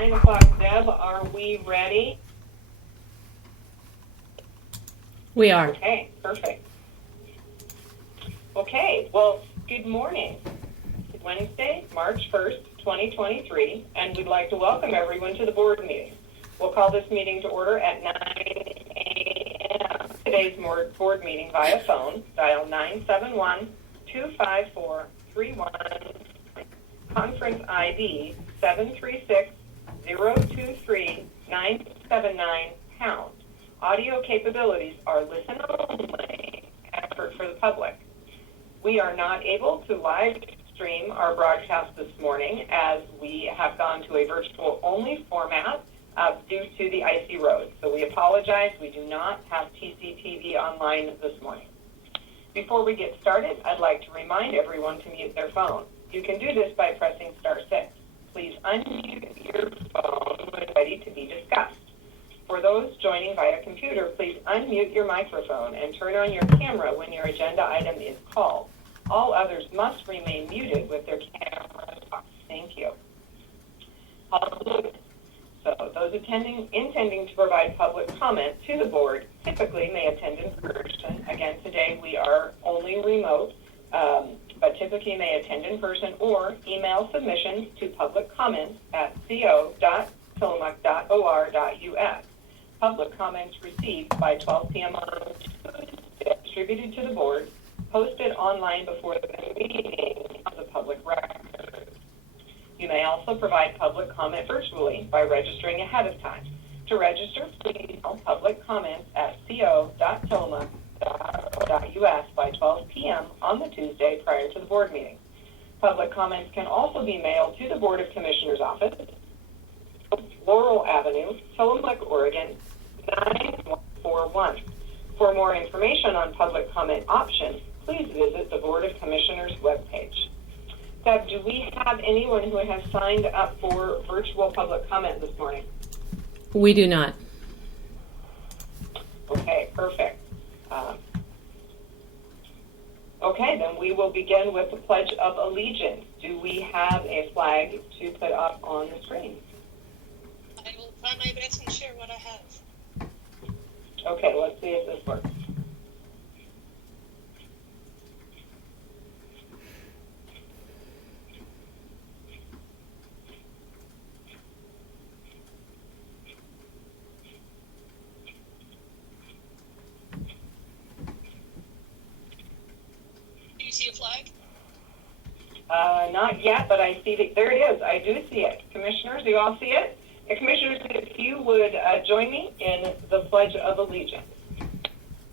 9 o'clock. Deb, are we ready? We are. Okay, perfect. Okay, well, good morning. It's Wednesday, March 1st, 2023, and we'd like to welcome everyone to the board meeting. We'll call this meeting to order at 9 a.m. Today's board meeting via phone. Dial 971-254-31. Conference ID 736-023-979 #. Audio capabilities are listen only effort for the public. We are not able to live stream our broadcast this morning as we have gone to a virtual only format due to the icy roads. So we apologize. We do not have TCTV online this morning. Before we get started, I'd like to remind everyone to mute their phone. You can do this by pressing *6. Please unmute your phone when ready to be discussed. For those joining via computer, please unmute your microphone and turn on your camera when your agenda item is called. All others must remain muted with their cameras off. Thank you. So those intending to provide public comment to the board typically may attend in person. Again, today we are only remote, but typically may attend in person or email submissions to public comments at co.tillamook.or.us. Public comments received by 12 p.m. on Tuesday, distributed to the board, posted online before the meeting as a public record. You may also provide public comment virtually by registering ahead of time. To register, please email public comments at co.tillamook.or.us by 12 p.m. on the Tuesday prior to the board meeting. Public comments can also be mailed to the Board of Commissioners office, Laurel Avenue, Tillamook, Oregon, 9141. For more information on public comment options, please visit the Board of Commissioners webpage. Deb, do we have anyone who has signed up for virtual public comment this morning? We do not. Okay, perfect. Okay, then we will begin with the Pledge of Allegiance. Do we have a flag to put up on the screen? I will try my best and share what I have. Okay, let's see if this works. Do you see a flag? Not yet, but I see that there it is. I do see it. Commissioners, do you all see it? And Commissioners, if you would join me in the Pledge of Allegiance.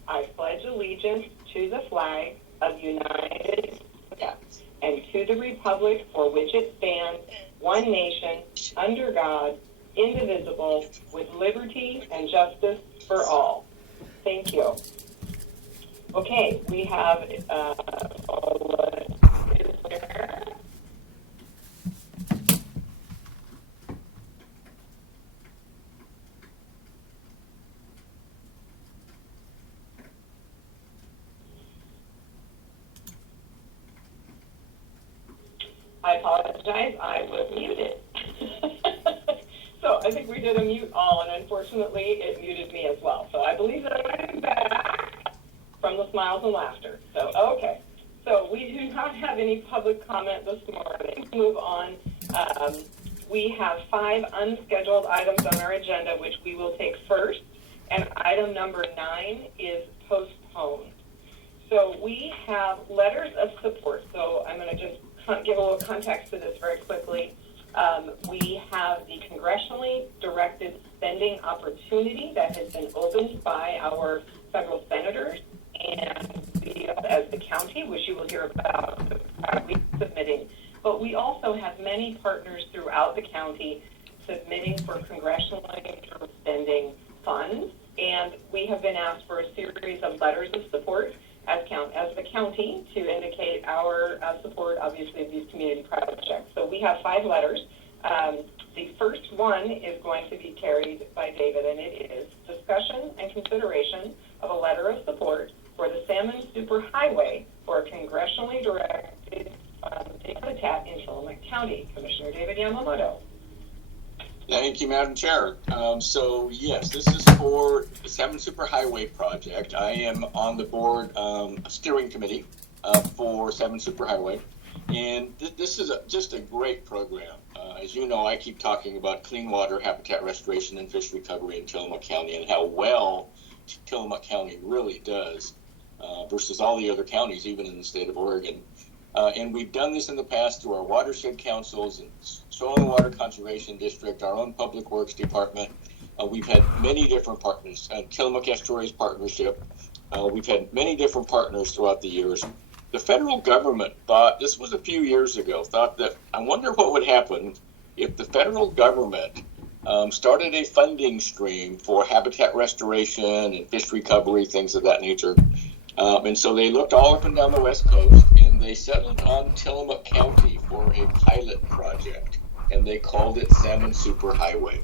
I pledge allegiance to the flag of the United States and to the republic for which it stands, one nation, under God, indivisible, with liberty and justice for all. Thank you. Okay, we have I apologize, I was muted. So I think we did a mute all, and unfortunately it muted me as well. So I believe that I'm back from the smiles and laughter. So, okay. So we do not have any public comment this morning. Move on. We have 5 unscheduled items on our agenda, which we will take first. And item number 9 is postponed. So we have letters of support. So I'm going to just give a little context to this very quickly. We have the congressionally directed spending opportunity that has been opened by our federal senators and we, as the county, which you will hear about, submitting. But we also have many partners throughout the county submitting for congressionally spending funds, and we have been asked for a series of letters of support as the county to indicate our support, obviously, of these community projects. So we have 5 letters. The first one is going to be carried by David, and it is discussion and consideration of a letter of support for the Salmon Superhighway for a congressionally directed habitat in Tillamook County. Commissioner David Yamamoto. Thank you, Madam Chair. So yes, this is for the 7 Superhighway project. I am on the board steering committee for 7 Superhighway, and this is just a great program. As you know, I keep talking about clean water, habitat restoration, and fish recovery in Tillamook County, and how well Tillamook County really does versus all the other counties, even in the state of Oregon. And we've done this in the past through our watershed councils and Soil and Water Conservation District, our own Public Works Department. We've had many different partners, Tillamook Estuaries Partnership. We've had many different partners throughout the years. The federal government thought, this was a few years ago, thought that I wonder what would happen if the federal government started a funding stream for habitat restoration and fish recovery, things of that nature. And so they looked all up and down the West Coast, and they settled on Tillamook County for a pilot project, and they called it Salmon Superhighway.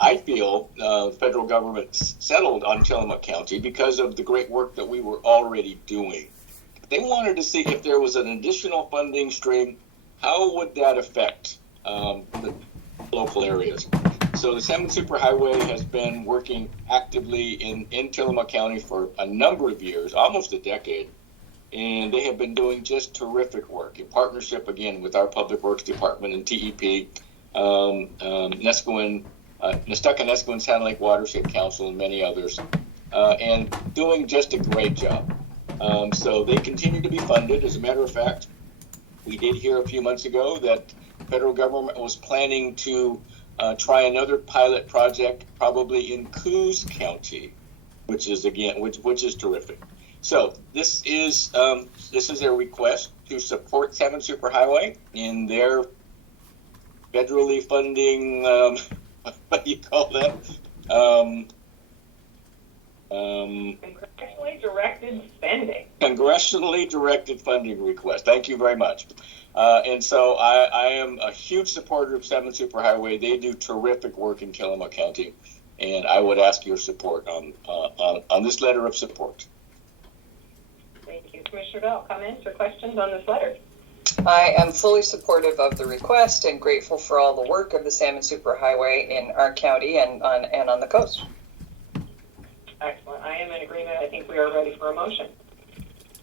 I feel the federal government settled on Tillamook County because of the great work that we were already doing. They wanted to see if there was an additional funding stream, how would that affect the local areas? So the Salmon Superhighway has been working actively in Tillamook County for a number of years, almost a decade, and they have been doing just terrific work in partnership, again, with our Public Works Department and TEP, Nestucca-Neskowin Sand Lake Watershed Council, and many others, and doing just a great job. So they continue to be funded. As a matter of fact, we did hear a few months ago that the federal government was planning to try another pilot project, probably in Coos County, which is terrific. So this is their request to support 7 Superhighway in their federally funding. What do you call that? Congressionally directed spending. Congressionally directed funding request. Thank you very much. And so I am a huge supporter of 7 Superhighway. They do terrific work in Tillamook County, and I would ask your support on this letter of support. Thank you. Commissioner Bell, comments or questions on this letter? I am fully supportive of the request and grateful for all the work of the Salmon Superhighway in our county and on the coast. Excellent. I am in agreement. I think we are ready for a motion.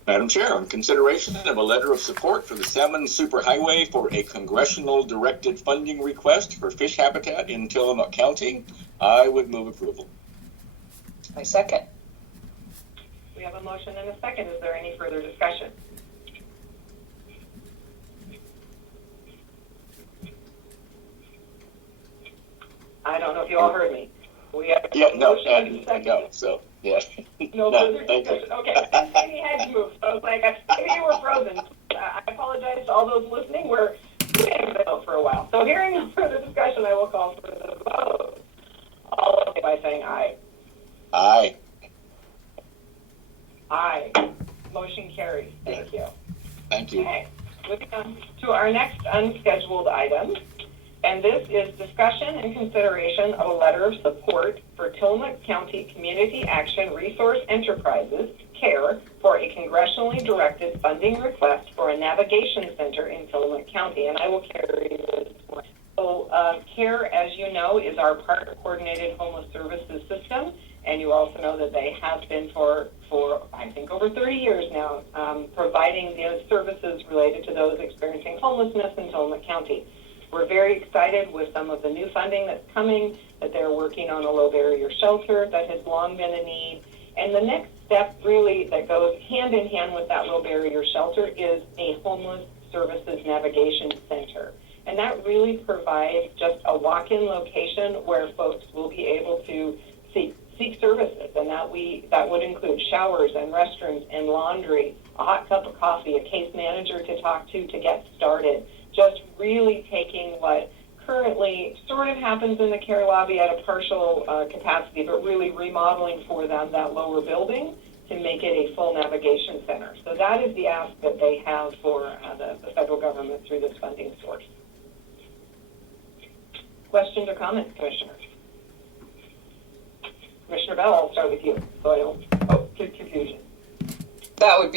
Madam Chair, on consideration of a letter of support for the Salmon Superhighway for a congressional directed funding request for fish habitat in Tillamook County, I would move approval. I second. We have a motion and a second. Is there any further discussion? I don't know if you all heard me. We have a motion and a second. No, so, yeah. No further discussion. Okay. Amy had moved. So I was like, maybe you were frozen. I apologize to all those listening. We're in the middle for a while. So hearing no further discussion, I will call for the vote. All of it by saying aye. Aye. Aye. Motion carries. Thank you. Thank you. Okay. Moving on to our next unscheduled item. And this is discussion and consideration of a letter of support for Tillamook County Community Action Resource Enterprises, CARE, for a congressionally directed funding request for a navigation center in Tillamook County. And I will carry this one. So CARE, as you know, is our Partner Coordinated Homeless Services System. And you also know that they have been for I think, over 30 years now, providing services related to those experiencing homelessness in Tillamook County. We're very excited with some of the new funding that's coming, that they're working on a low barrier shelter that has long been a need. And the next step really that goes hand in hand with that low barrier shelter is a homeless services navigation center. And that really provides just a walk-in location where folks will be able to seek services. And that would include showers and restrooms and laundry, a hot cup of coffee, a case manager to talk to get started. Just really taking what currently sort of happens in the CARE lobby at a partial capacity, but really remodeling for them that lower building to make it a full navigation center. So that is the ask that they have for the federal government through this funding source. Questions or comments, Commissioners? Commissioner Bell, I'll start with you, so I don't get confusion. That would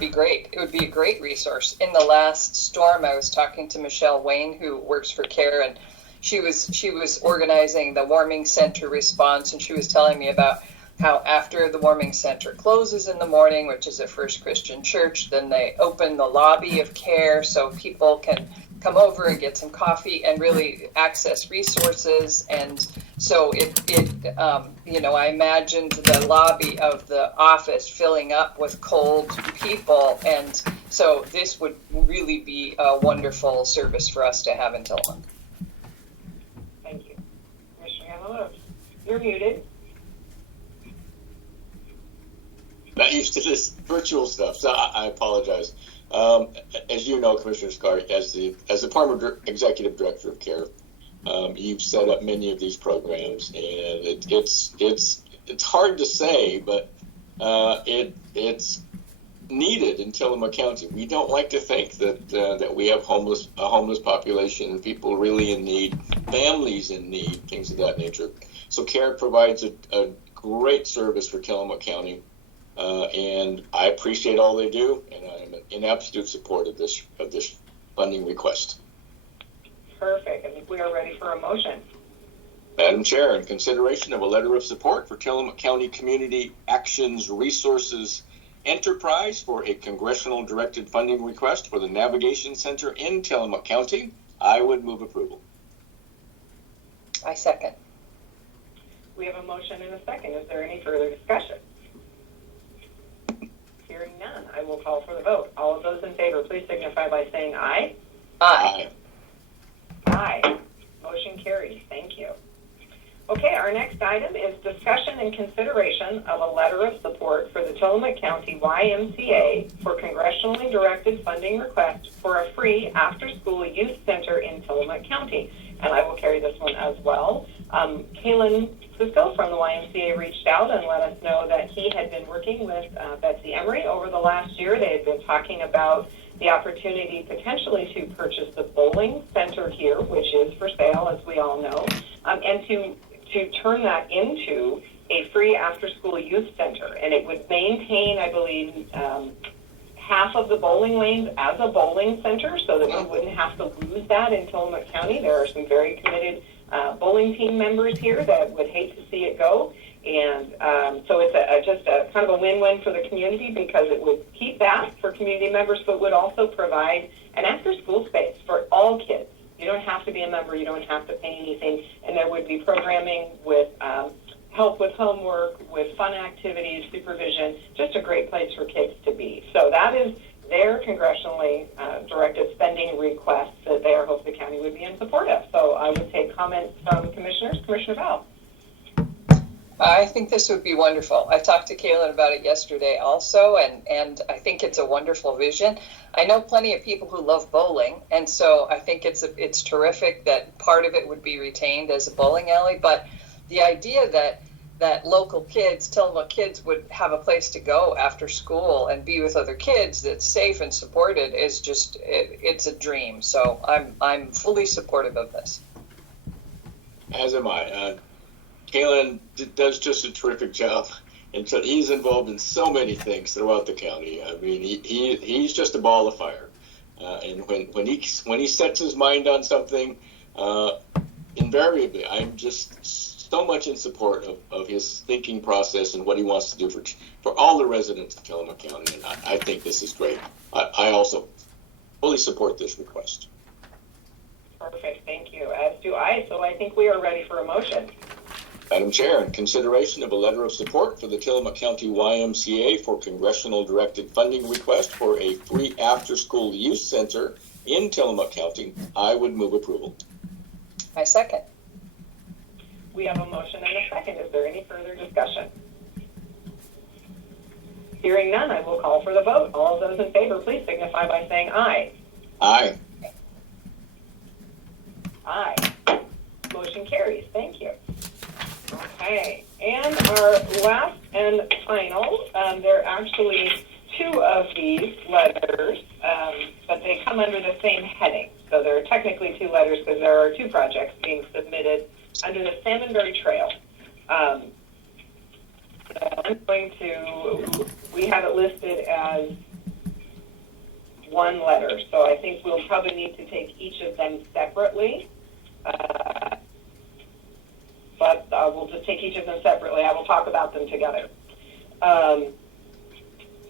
be great. It would be a great resource. In the last storm, I was talking to Michelle Wayne, who works for CARE, and she was organizing the warming center response, and she was telling me about how after the warming center closes in the morning, which is at First Christian Church, then they open the lobby of care so people can come over and get some coffee and really access resources. And so I imagined the lobby of the office filling up with cold people. And so this would really be a wonderful service for us to have in Tillamook. Thank you. Commissioner Hamilton, you're muted. Not used to this virtual stuff, so I apologize. As you know, Commissioner Scarr, as the former executive director of CARE, you've set up many of these programs, and it's hard to say, but it's needed in Tillamook County. We don't like to think that we have a homeless population and people really in need, families in need, things of that nature. So CARE provides a great service for Tillamook County. And I appreciate all they do, and I'm in absolute support of this funding request. Perfect. I think we are ready for a motion. Madam Chair, in consideration of a letter of support for Tillamook County Community Actions Resources Enterprise for a congressional directed funding request for the Navigation Center in Tillamook County, I would move approval. I second. We have a motion and a second. Is there any further discussion? Hearing none, I will call for the vote. All of those in favor, please signify by saying aye. Aye. Aye. Motion carries. Thank you. Okay, our next item is discussion and consideration of a letter of support for the Tillamook County YMCA for congressionally directed funding request for a free after-school youth center in Tillamook County. And I will carry this one as well. Kaylin Cisco from the YMCA reached out and let us know that he had been working with Betsy Emery over the last year. They had been talking about the opportunity potentially to purchase the bowling center here, which is for sale, as we all know, and to turn that into a free after-school youth center. And it would maintain, I believe, half of the bowling lanes as a bowling center so that we wouldn't have to lose that in Tillamook County. There are some very committed bowling team members here that would hate to see it go. And so it's just a kind of a win-win for the community because it would keep that for community members, but would also provide an after-school space for all kids. You don't have to be a member. You don't have to pay anything. And there would be programming with help with homework, with fun activities, supervision, just a great place for kids to be. So that is their congressionally directed spending request that they hope the county would be in support of. So I would take comments from commissioners. Commissioner Val. I think this would be wonderful. I talked to Kaylin about it yesterday also, and I think it's a wonderful vision. I know plenty of people who love bowling, and so I think it's terrific that part of it would be retained as a bowling alley, but the idea that local kids, Tillamook kids, would have a place to go after school and be with other kids that's safe and supported is just, it's a dream. So I'm fully supportive of this. As am I. Kaylin does just a terrific job, and so he's involved in so many things throughout the county. I mean, he's just a ball of fire, and when he sets his mind on something, invariably, I'm just so much in support of his thinking process and what he wants to do for all the residents of Tillamook County, and I think this is great. I also fully support this request. Perfect, thank you. As do I. So I think we are ready for a motion. Madam Chair, in consideration of a letter of support for the Tillamook County YMCA for congressional directed funding request for a free after-school youth center in Tillamook County, I would move approval. I second. We have a motion and a second. Is there any further discussion? Hearing none, I will call for the vote. All of those in favor, please signify by saying aye. Aye. Aye. Motion carries. Thank you. Okay, and our last and final, there are actually two of these letters, but they come under the same heading. So there are technically two letters because there are two projects being submitted under the Salmonberry Trail. We have it listed as one letter, so I think we'll probably need to take each of them separately. but we'll just take each of them separately. I will talk about them together.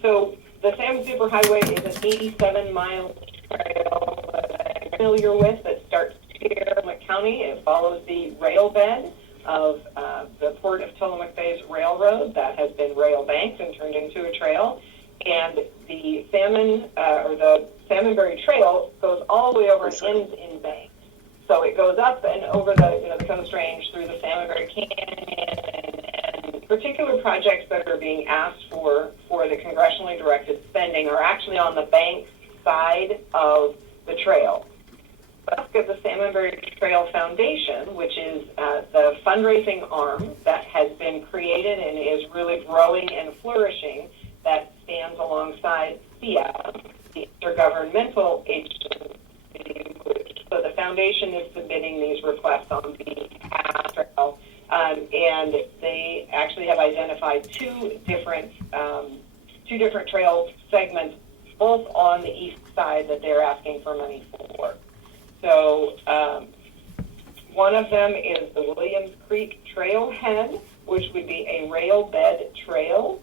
So the Salmon Superhighway is an 87-mile trail that I'm familiar with that starts here in Tillamook County. It follows the rail bed of the Port of Tillamook Bay's railroad that has been rail banked and turned into a trail. And the the Salmonberry Trail goes all the way over and ends in Banks. So it goes up and over the Coast Range through the Salmonberry Canyon, and particular projects that are being asked for the congressionally directed spending are actually on the Banks side of the trail. Let's get the Salmonberry Trail Foundation, which is the fundraising arm that has been created and is really growing and flourishing, that stands alongside SIA, the intergovernmental agency. So the foundation is submitting these requests on behalf of Trail, and they actually have identified two different trail segments, both on the east side, that they're asking for money for. So one of them is the Williams Creek Trailhead, which would be a rail bed trail,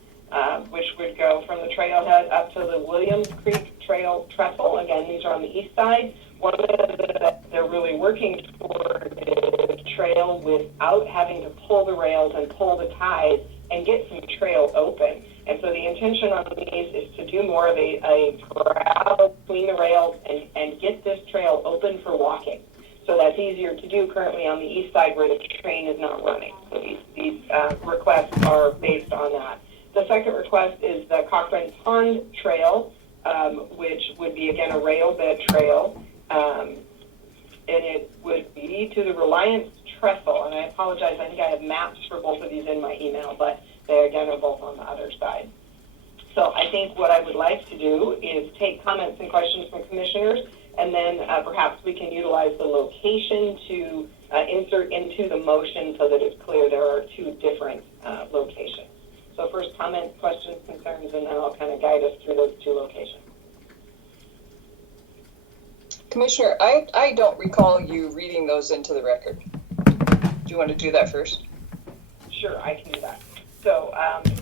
which would go from the trailhead up to the Williams Creek Trail Trestle. Again, these are on the east side. One of them that they're really working toward is a trail without having to pull the rails and pull the ties and get some trail open. And so the intention on these is to do more of a gravel between the rails and get this trail open for walking. So that's easier to do currently on the east side where the train is not running. So these requests are based on that. The second request is the Cochrane Pond Trail, which would be, again, a rail bed trail. And it would be to the Reliance Trestle. And I apologize, I think I have maps for both of these in my email, but they, again, are both on the other side. So I think what I would like to do is take comments and questions from commissioners, and then perhaps we can utilize the location to insert into the motion so that it's clear there are two different locations. So first, comments, questions, concerns, and then I'll kind of guide us through those two locations. Commissioner, I don't recall you reading those into the record. Do you want to do that first? Sure, I can do that. So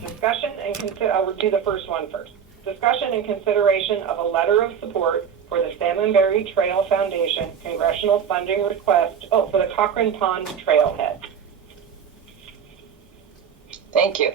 discussion and I'll do the first one first. Discussion and consideration of a letter of support for the Salmonberry Trail Foundation congressional funding request for the Cochrane Pond Trailhead. Thank you.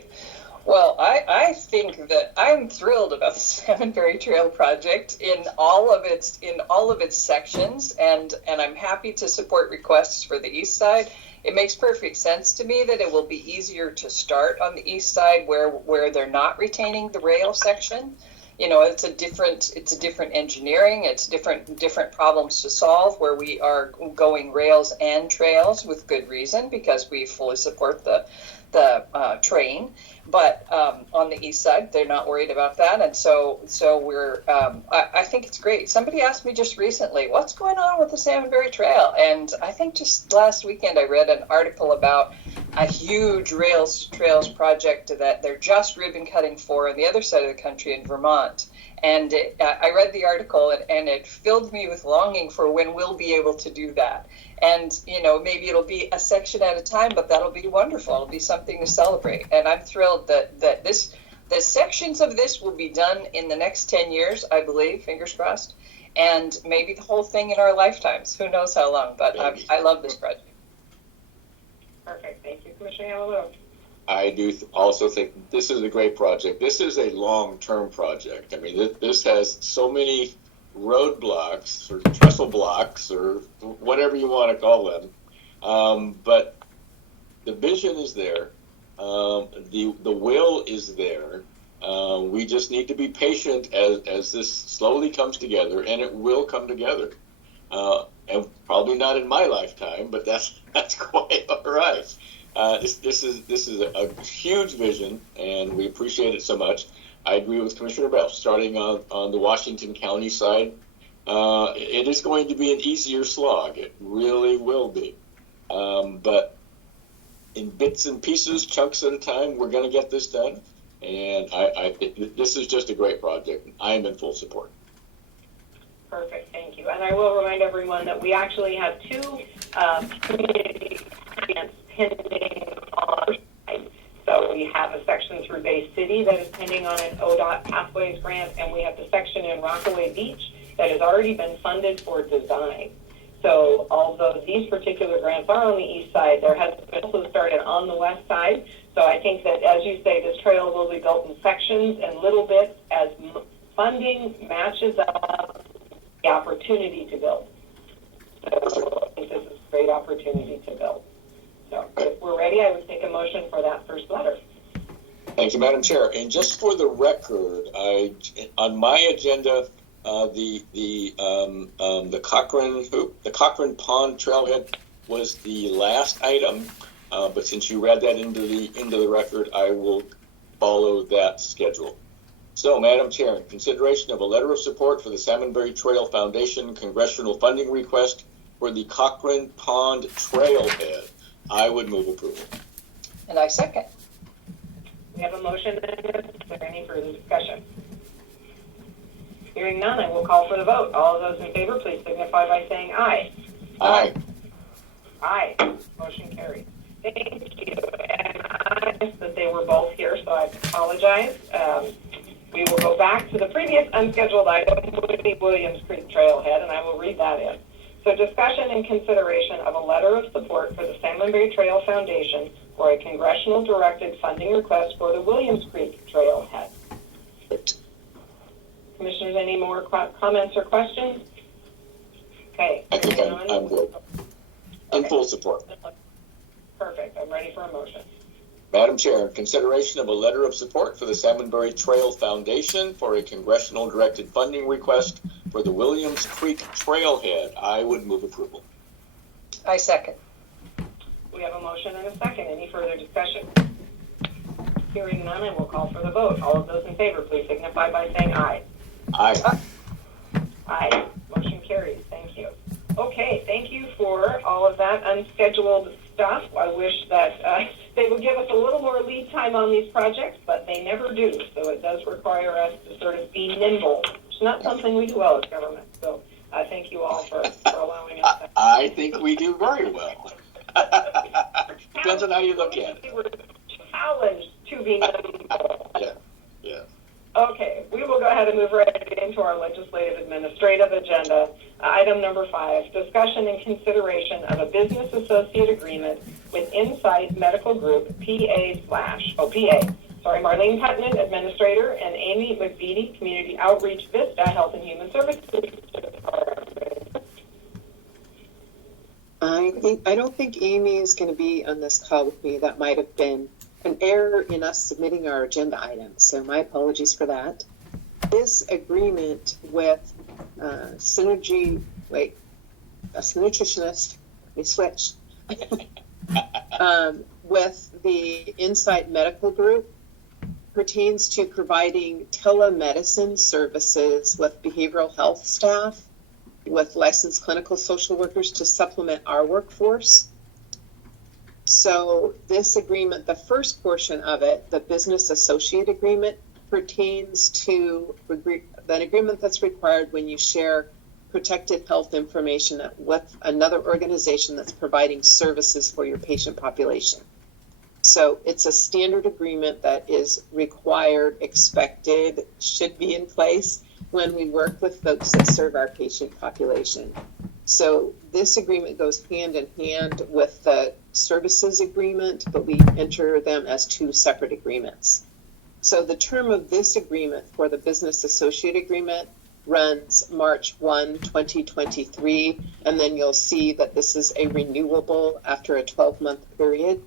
Well, I think that I'm thrilled about the Salmonberry Trail project in all of its sections, and I'm happy to support requests for the east side. It makes perfect sense to me that it will be easier to start on the east side where they're not retaining the rail section. You know, it's a different engineering, it's different problems to solve, where we are going rails and trails with good reason because we fully support the train. But on the east side, they're not worried about that, and so we're. I think it's great. Somebody asked me just recently, "What's going on with the Salmonberry Trail?" And I think just last weekend I read an article about a huge trails project that they're just ribbon cutting for on the other side of the country in Vermont. And I read the article, and it filled me with longing for when we'll be able to do that. And, you know, maybe it'll be a section at a time, but that'll be wonderful. It'll be something to celebrate. And I'm thrilled that the sections of this will be done in the next 10 years, I believe, fingers crossed. And maybe the whole thing in our lifetimes. Who knows how long, but I love this project. Perfect. Thank you, Commissioner Yamamoto. I do also think this is a great project. This is a long-term project. I mean, this has so many roadblocks or trestle blocks or whatever you want to call them. But the vision is there. The will is there. We just need to be patient as this slowly comes together, and it will come together. And probably not in my lifetime, but that's quite all right. This is a huge vision, and we appreciate it so much. I agree with Commissioner Bell. Starting on the Washington County side, it is going to be an easier slog. It really will be. But in bits and pieces, chunks at a time, we're going to get this done. And this is just a great project. I am in full support. Perfect, thank you. And I will remind everyone that we actually have two community grants pending on our side. So we have a section through Bay City that is pending on an ODOT Pathways grant, and we have the section in Rockaway Beach that has already been funded for design. So although these particular grants are on the east side, there has been also started on the west side. So I think that, as you say, this trail will be built in sections and little bits as funding matches up the opportunity to build. So I think this is a great opportunity to build. So if we're ready, I would take a motion for that first letter. Thank you, Madam Chair. And just for the record, on my agenda, the Cochrane Pond Trailhead was the last item, but since you read that into the record, I will follow that schedule. So, Madam Chair, in consideration of a letter of support for the Salmonberry Trail Foundation congressional funding request for the Cochrane Pond Trailhead, I would move approval. And I second. We have a motion. Is there any further discussion? Hearing none, I will call for the vote. All of those in favor, please signify by saying aye. Aye. Aye. Motion carried. Thank you. And I missed that they were both here, so I apologize. We will go back to the previous unscheduled item, the Williams Creek Trailhead, and I will read that in. So discussion and consideration of a letter of support for the Salmonberry Trail Foundation for a congressional directed funding request for the Williams Creek Trailhead. Commissioners, any more comments or questions? Okay. I think I'm good. In full support. Perfect. I'm ready for a motion. Madam Chair, in consideration of a letter of support for the Salmonberry Trail Foundation for a congressional directed funding request for the Williams Creek Trailhead, I would move approval. I second. We have a motion and a second. Any further discussion? Hearing none, I will call for the vote. All of those in favor, please signify by saying aye. Aye. Aye. Motion carries. Thank you. Okay, thank you for all of that unscheduled stuff. I wish that they would give us a little more lead time on these projects, but they never do. So it does require us to sort of be nimble. It's not something we do well as government. So thank you all for allowing us that. I think we do very well. Depends on how you look at it. We're challenged to be nimble. Yeah. Okay, we will go ahead and move right into our legislative administrative agenda. Item number 5, discussion and consideration of a business associate agreement with Insight Medical Group, PA. Marlene Putnam, Administrator, and Amy McBeady, Community Outreach, Vista Health and Human Services Department. I don't think Amy is going to be on this call with me. That might have been an error in us submitting our agenda items, so my apologies for that. This agreement with a nutritionist, we switched, with the Insight Medical Group pertains to providing telemedicine services with behavioral health staff, with licensed clinical social workers to supplement our workforce. So this agreement, the first portion of it, the business associate agreement, pertains to an agreement that's required when you share protected health information with another organization that's providing services for your patient population. So it's a standard agreement that is required, expected, should be in place when we work with folks that serve our patient population. So this agreement goes hand in hand with the services agreement, but we enter them as two separate agreements. So the term of this agreement for the business associate agreement runs March 1, 2023, and then you'll see that this is a renewable after a 12-month period.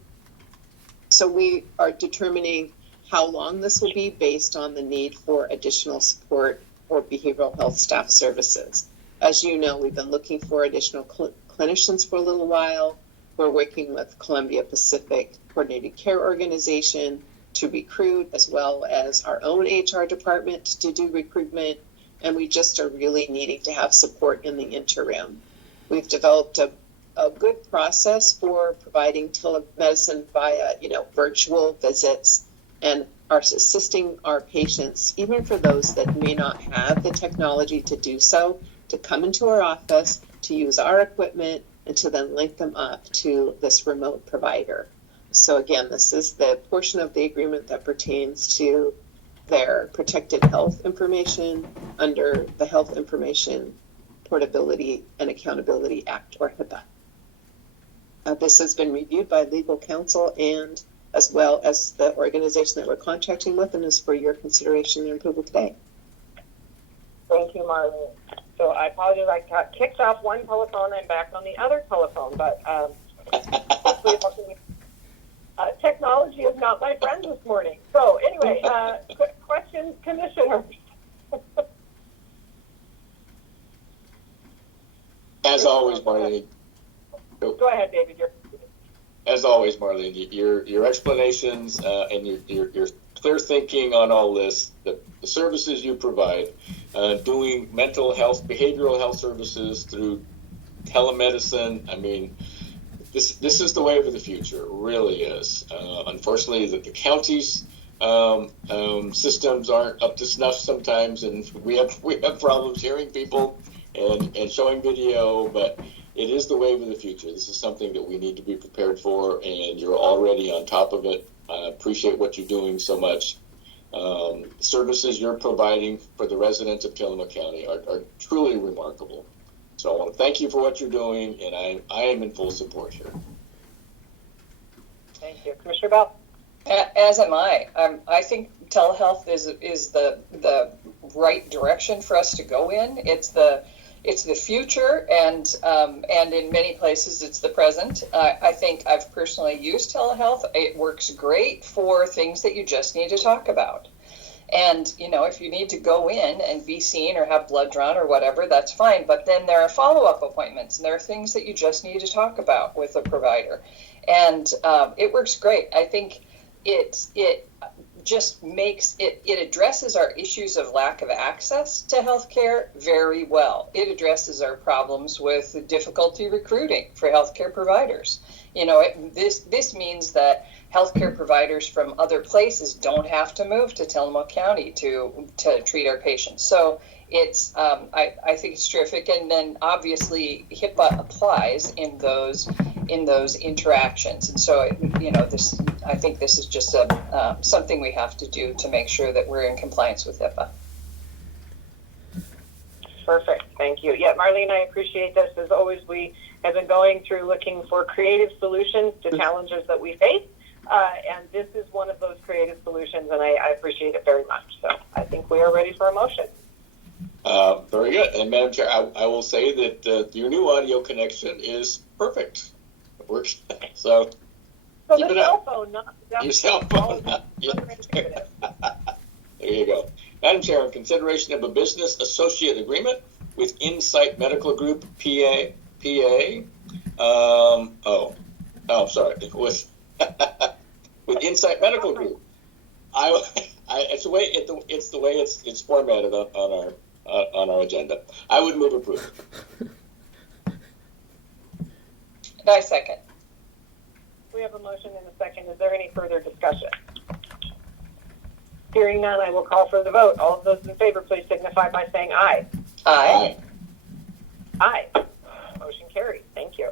So we are determining how long this will be based on the need for additional support for behavioral health staff services. As you know, we've been looking for additional clinicians for a little while. We're working with Columbia Pacific Coordinated Care Organization to recruit, as well as our own HR department to do recruitment. And we just are really needing to have support in the interim. We've developed a good process for providing telemedicine via, virtual visits, and are assisting our patients, even for those that may not have the technology to do so, to come into our office, to use our equipment, and to then link them up to this remote provider. So again, this is the portion of the agreement that pertains to their protected health information under the Health Information Portability and Accountability Act, or HIPAA. This has been reviewed by legal counsel and as well as the organization that we're contracting with, and is for your consideration and approval today. Thank you, Marlene. So I apologize, I got kicked off one telephone and back on the other telephone, but hopefully technology is not my friend this morning. So anyway, questions, commissioners? As always, Marlene. Go ahead, David. As always, Marlene, your explanations and your clear thinking on all this, the services you provide, doing mental health, behavioral health services through telemedicine. I mean, this is the wave of the future. It really is. Unfortunately, the counties systems aren't up to snuff sometimes, and we have problems hearing people and showing video, but it is the wave of the future. This is something that we need to be prepared for, and you're already on top of it. I appreciate what you're doing so much. Services you're providing for the residents of Tillamook County are truly remarkable. So I want to thank you for what you're doing, and I am in full support here. Thank you. Commissioner Bell? As am I. I think telehealth is the right direction for us to go in. It's the future, and in many places it's the present. I think I've personally used telehealth. It works great for things that you just need to talk about. And, if you need to go in and be seen or have blood drawn or whatever, that's fine. But then there are follow-up appointments, and there are things that you just need to talk about with a provider. And it works great. I think it just makes it addresses our issues of lack of access to healthcare very well. It addresses our problems with difficulty recruiting for healthcare providers. This means that healthcare providers from other places don't have to move to Tillamook County to treat our patients. So it's I think it's terrific. And then obviously HIPAA applies in those interactions. And so I think this is just something we have to do to make sure that we're in compliance with HIPAA. Perfect. Thank you. Yeah, Marlene, I appreciate this. As always, we have been going through looking for creative solutions to challenges that we face. And this is one of those creative solutions, and I appreciate it very much. So I think we are ready for a motion. Very good. And Madam Chair, I will say that your new audio connection is perfect. It works. So keep the it cell up. phone, not Your cell phone. There you go. Madam Chair, in consideration of a business associate agreement with Insight Medical Group, PA. Sorry. With Insight Medical Group. It's the way it's formatted on our agenda. I would move approval. And I second. We have a motion and a second. Is there any further discussion? Hearing none, I will call for the vote. All of those in favor, please signify by saying aye. Aye. Aye. Motion carried. Thank you.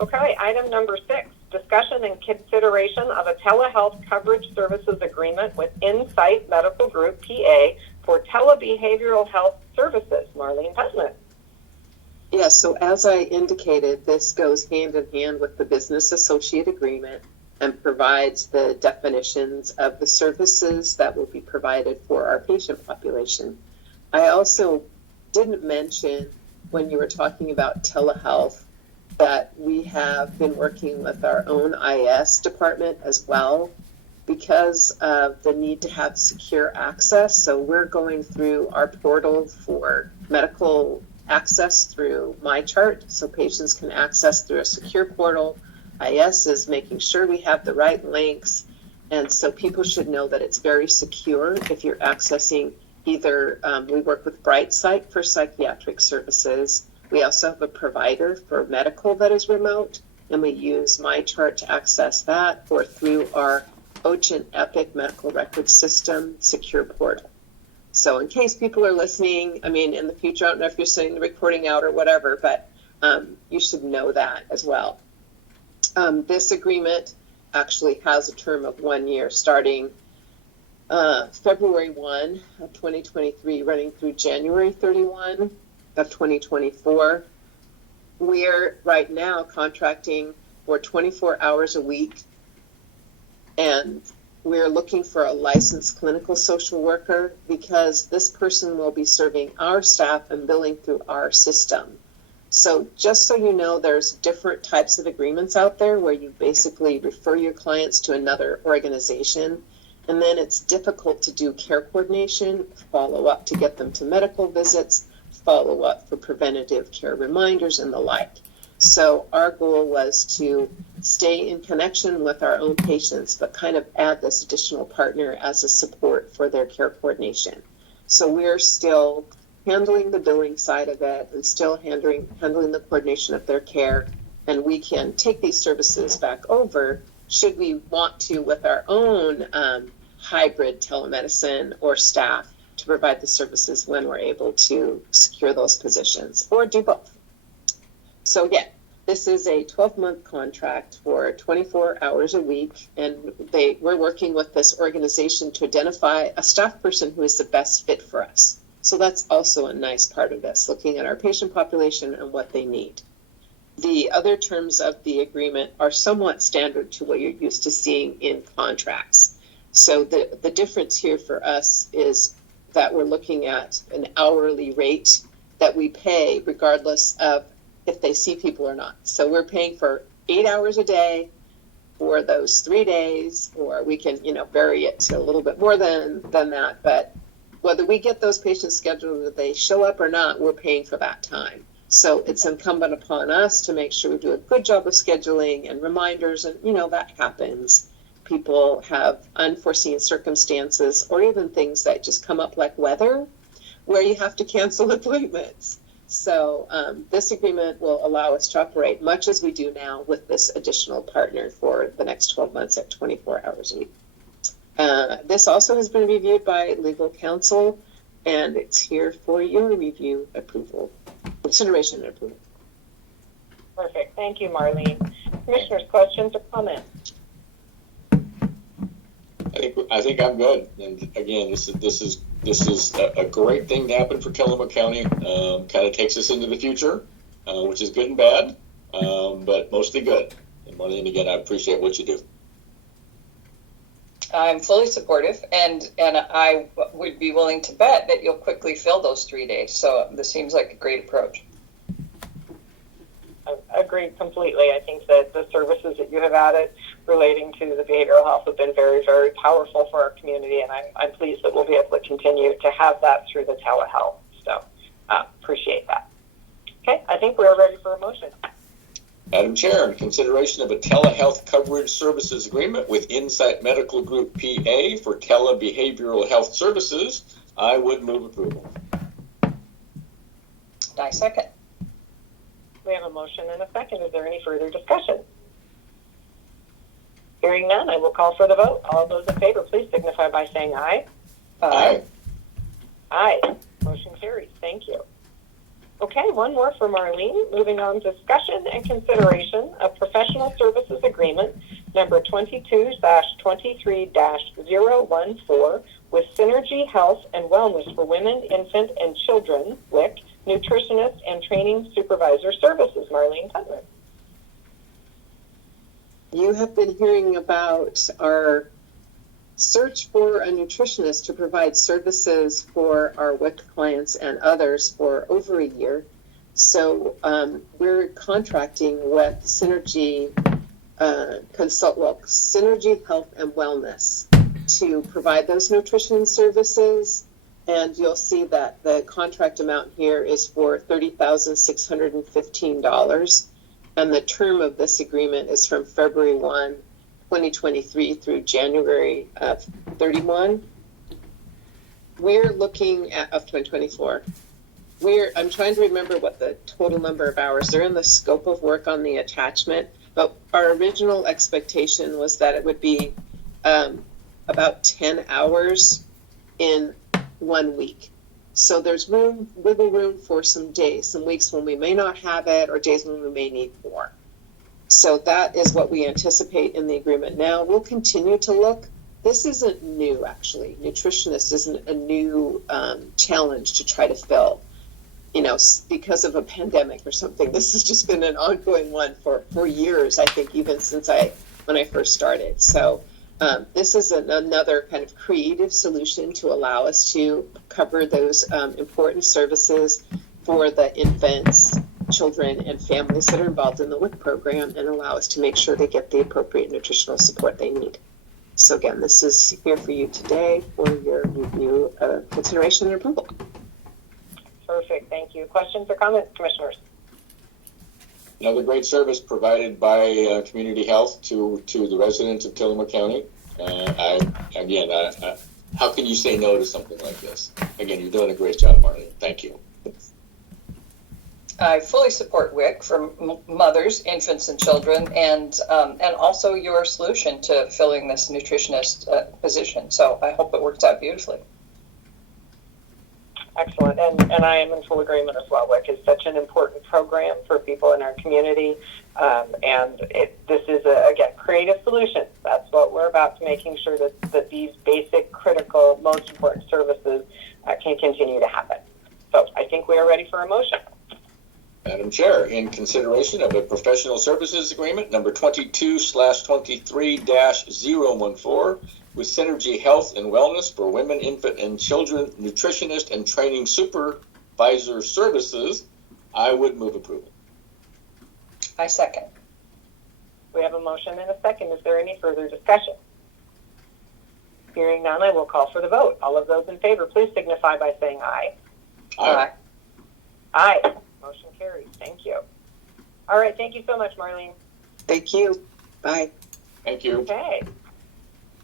Okay, item number 6, discussion and consideration of a telehealth coverage services agreement with Insight Medical Group, PA, for telebehavioral health services. Marlene Pesman. Yes, so as I indicated, this goes hand in hand with the business associate agreement and provides the definitions of the services that will be provided for our patient population. I also didn't mention when you were talking about telehealth that we have been working with our own IS department as well because of the need to have secure access. So we're going through our portal for medical access through MyChart, so patients can access through a secure portal. IS is making sure we have the right links, and so people should know that it's very secure if you're accessing either, we work with Brightsite for psychiatric services. We also have a provider for medical that is remote, and we use MyChart to access that, or through our OCHIN Epic medical record system secure portal. So in case people are listening, I mean, in the future, I don't know if you're sending the recording out or whatever, but you should know that as well. This agreement actually has a term of 1 year starting February 1 of 2023, running through January 31 of 2024. We're right now contracting for 24 hours a week, and we're looking for a licensed clinical social worker because this person will be serving our staff and billing through our system. So just so you know, there's different types of agreements out there where you basically refer your clients to another organization, and then it's difficult to do care coordination, follow up to get them to medical visits, follow up for preventative care reminders and the like. So our goal was to stay in connection with our own patients, but kind of add this additional partner as a support for their care coordination. So we're still handling the billing side of it and still handling the coordination of their care. And we can take these services back over should we want to with our own hybrid telemedicine or staff to provide the services when we're able to secure those positions, or do both. So yeah, this is a 12-month contract for 24 hours a week, and we're working with this organization to identify a staff person who is the best fit for us. So that's also a nice part of this, looking at our patient population and what they need. The other terms of the agreement are somewhat standard to what you're used to seeing in contracts. So the difference here for us is that we're looking at an hourly rate that we pay regardless of if they see people or not. So we're paying for 8 hours a day for those 3 days, or we can, vary it to a little bit more than that. But whether we get those patients scheduled, whether they show up or not, we're paying for that time. So it's incumbent upon us to make sure we do a good job of scheduling and reminders, and that happens. People have unforeseen circumstances or even things that just come up like weather where you have to cancel appointments. So this agreement will allow us to operate much as we do now with this additional partner for the next 12 months at 24 hours a week. This also has been reviewed by legal counsel, and it's here for your review, approval, consideration and approval. Perfect. Thank you, Marlene. Commissioners, questions or comments? I think I'm good. And again, this is a great thing to happen for Tillamook County. Kind of takes us into the future, which is good and bad, but mostly good. And Marlene, again, I appreciate what you do. I'm fully supportive, and I would be willing to bet that you'll quickly fill those 3 days. So this seems like a great approach. I agree completely. I think that the services that you have added relating to the behavioral health have been very, very powerful for our community, and I'm pleased that we'll be able to continue to have that through the telehealth. So appreciate that. Okay, I think we're ready for a motion. Madam Chair, in consideration of a telehealth coverage services agreement with Insight Medical Group PA for telebehavioral health services, I would move approval. I second. We have a motion and a second. Is there any further discussion? Hearing none, I will call for the vote. All those in favor, please signify by saying aye. Aye. Aye. Motion carries. Thank you. Okay, one more for Marlene. Moving on, discussion and consideration of professional services agreement number 22-23-014 with Synergy Health and Wellness for Women, Infant, and Children, WIC, Nutritionist and Training Supervisor Services. Marlene Tutman. You have been hearing about our search for a nutritionist to provide services for our WIC clients and others for over a year. So we're contracting with Synergy Synergy Health and Wellness to provide those nutrition services. And you'll see that the contract amount here is for $30,615. And the term of this agreement is from February 1, 2023 through January 31. We're looking at, of 2024. I'm trying to remember what the total number of hours, they're in the scope of work on the attachment, but our original expectation was that it would be about 10 hours in 1 week. So there's wiggle room for some days, some weeks when we may not have it, or days when we may need more. So that is what we anticipate in the agreement now. We'll continue to look. This isn't new, actually. Nutritionist isn't a new challenge to try to fill, because of a pandemic or something. This has just been an ongoing one for years, I think, even since when I first started. So this is another kind of creative solution to allow us to cover those important services for the infants, children, and families that are involved in the WIC program, and allow us to make sure they get the appropriate nutritional support they need. So again, this is here for you today for your review, consideration, and approval. Perfect, thank you. Questions or comments, commissioners? Another great service provided by Community Health to the residents of Tillamook County. How can you say no to something like this? Again, you're doing a great job, Marlene. Thank you. I fully support WIC for mothers, infants, and children, and also your solution to filling this nutritionist position. So I hope it works out beautifully. Excellent, and I am in full agreement as well. WIC is such an important program for people in our community, and this is, again, creative solutions. That's what we're about, to making sure that these basic, critical, most important services can continue to happen. So I think we are ready for a motion. Madam Chair, in consideration of a professional services agreement number 22/23-014 with Synergy Health and Wellness for women, infant, and children nutritionist and training supervisor services, I would move approval. I second. We have a motion and a second. Is there any further discussion? Hearing none, I will call for the vote. All of those in favor, please signify by saying aye. Aye. Aye. Motion carries. Thank you. All right. Thank you so much, Marlene. Thank you. Bye. Thank you. Okay.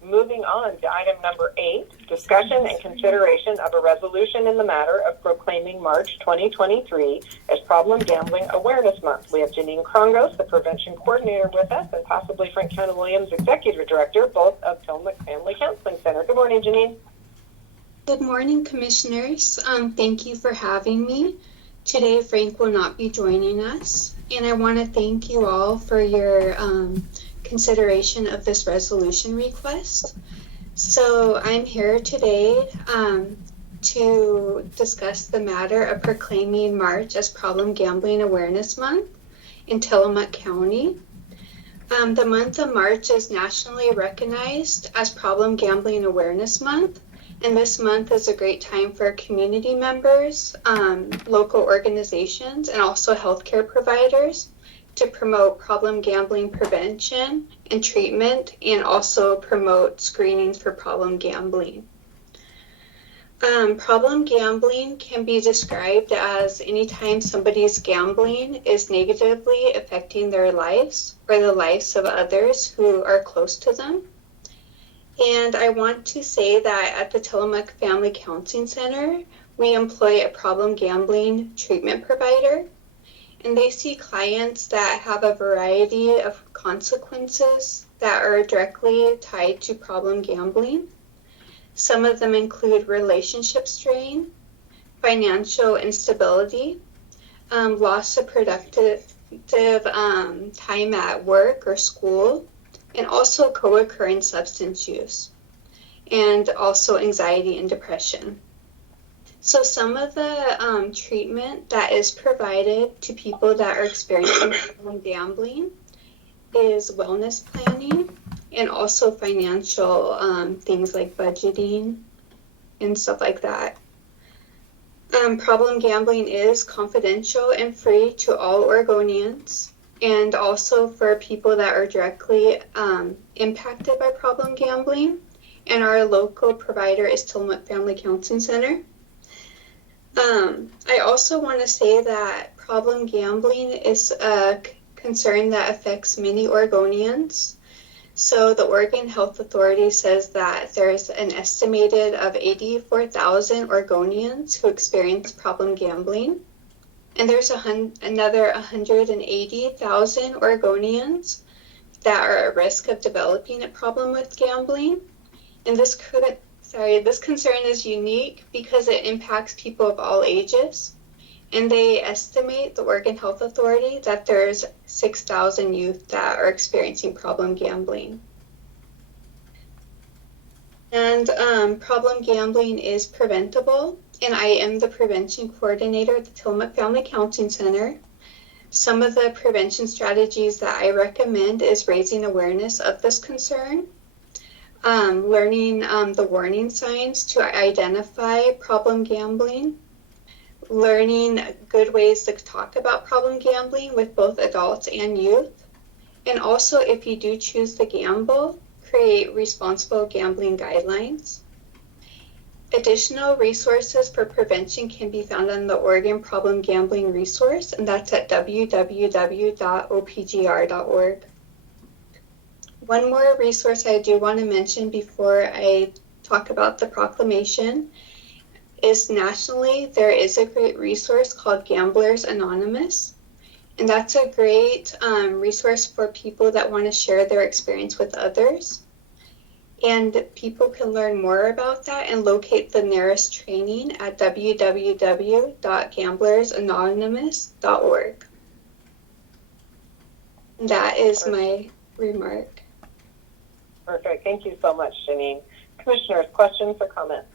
Moving on to item number 8, discussion and consideration of a resolution in the matter of proclaiming March 2023 as Problem Gambling Awareness Month. We have Janine Krongos, the prevention coordinator, with us, and possibly Frank County-Williams, executive director, both of Tillamook Family Counseling Center. Good morning, Janine. Good morning, commissioners. Thank you for having me. Today, Frank will not be joining us, and I want to thank you all for your consideration of this resolution request. So I'm here today to discuss the matter of proclaiming March as Problem Gambling Awareness Month in Tillamook County. The month of March is nationally recognized as Problem Gambling Awareness Month. And this month is a great time for community members, local organizations, and also healthcare providers to promote problem gambling prevention and treatment, and also promote screenings for problem gambling. Problem gambling can be described as anytime somebody's gambling is negatively affecting their lives or the lives of others who are close to them. And I want to say that at the Tillamook Family Counseling Center, we employ a problem gambling treatment provider, and they see clients that have a variety of consequences that are directly tied to problem gambling. Some of them include relationship strain, financial instability, loss of productive time at work or school, and also co-occurring substance use, and also anxiety and depression. So some of the treatment that is provided to people that are experiencing problem gambling is wellness planning, and also financial things like budgeting and stuff like that. Problem gambling is confidential and free to all Oregonians, and also for people that are directly impacted by problem gambling. And our local provider is Tillamook Family Counseling Center. I also want to say that problem gambling is a concern that affects many Oregonians. So the Oregon Health Authority says that there's an estimated of 84,000 Oregonians who experience problem gambling. And there's another 180,000 Oregonians that are at risk of developing a problem with gambling. And this could This concern is unique because it impacts people of all ages. And they estimate, the Oregon Health Authority, that there's 6,000 youth that are experiencing problem gambling. And problem gambling is preventable, and I am the prevention coordinator at the Tillamook Family Counseling Center. Some of the prevention strategies that I recommend is raising awareness of this concern, learning the warning signs to identify problem gambling, learning good ways to talk about problem gambling with both adults and youth, and also if you do choose to gamble, create responsible gambling guidelines. Additional resources for prevention can be found on the Oregon Problem Gambling Resource, and that's at www.opgr.org. One more resource I do want to mention before I talk about the proclamation is nationally, there is a great resource called Gamblers Anonymous. And that's a great resource for people that want to share their experience with others. And people can learn more about that and locate the nearest training at www.gamblersanonymous.org. That is my remark. Perfect. Thank you so much, Janine. Commissioners, questions or comments?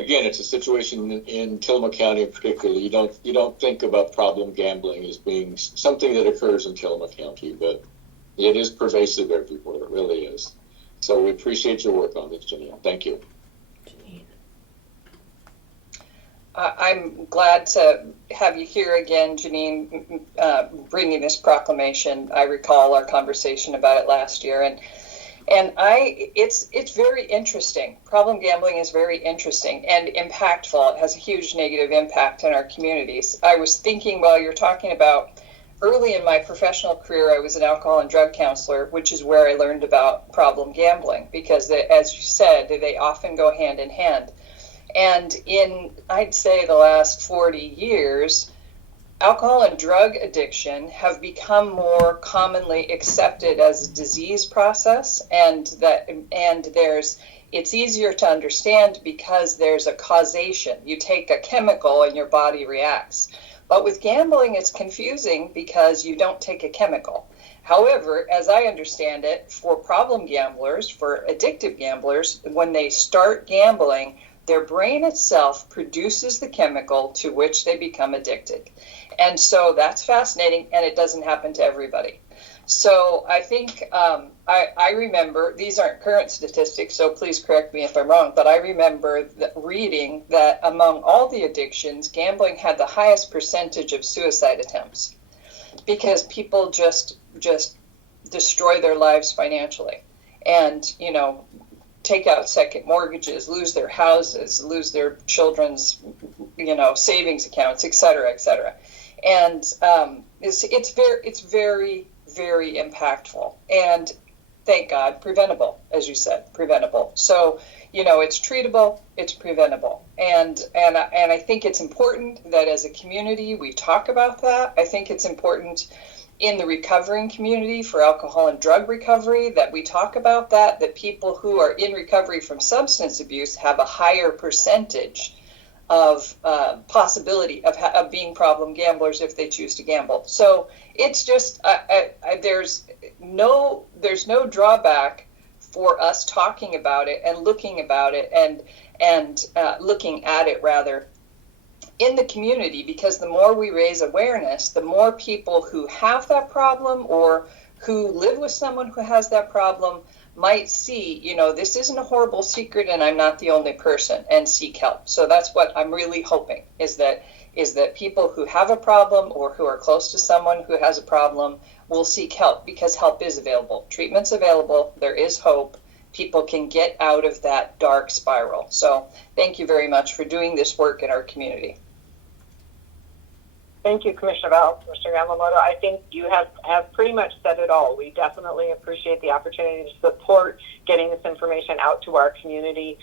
Again, it's a situation in Tillamook County in particular. You don't think about problem gambling as being something that occurs in Tillamook County, but it is pervasive everywhere. It really is. So we appreciate your work on this, Janine. Thank you. I'm glad to have you here again, Janine, bringing this proclamation. I recall our conversation about it last year, and it's very interesting. Problem gambling is very interesting and impactful. It has a huge negative impact in our communities. I was thinking while you're talking about early in my professional career, I was an alcohol and drug counselor, which is where I learned about problem gambling because, as you said, they often go hand in hand. And in, I'd say, the last 40 years, alcohol and drug addiction have become more commonly accepted as a disease process, and it's easier to understand because there's a causation. You take a chemical and your body reacts. But with gambling, it's confusing because you don't take a chemical. However, as I understand it, for problem gamblers, for addictive gamblers, when they start gambling, their brain itself produces the chemical to which they become addicted. And so that's fascinating, and it doesn't happen to everybody. So I think I remember, these aren't current statistics, so please correct me if I'm wrong, but I remember reading that among all the addictions, gambling had the highest percentage of suicide attempts because people just destroy their lives financially and, take out second mortgages, lose their houses, lose their children's, savings accounts, et cetera, et cetera. And it's very, very impactful. And thank God, preventable, as you said, preventable. So, it's treatable, it's preventable. And I think it's important that as a community, we talk about that. I think it's important in the recovering community for alcohol and drug recovery that we talk about that people who are in recovery from substance abuse have a higher percentage of possibility of being problem gamblers if they choose to gamble. So it's just there's no drawback for us talking about it and looking about it and looking at it rather in the community, because the more we raise awareness, the more people who have that problem or who live with someone who has that problem might see, this isn't a horrible secret and I'm not the only person, and seek help. So that's what I'm really hoping is that people who have a problem or who are close to someone who has a problem will seek help, because help is available. Treatment's available. There is hope. People can get out of that dark spiral. So thank you very much for doing this work in our community. Thank you, Commissioner Val. Commissioner Yamamoto, I think you have pretty much said it all. We definitely appreciate the opportunity to support getting this information out to our community.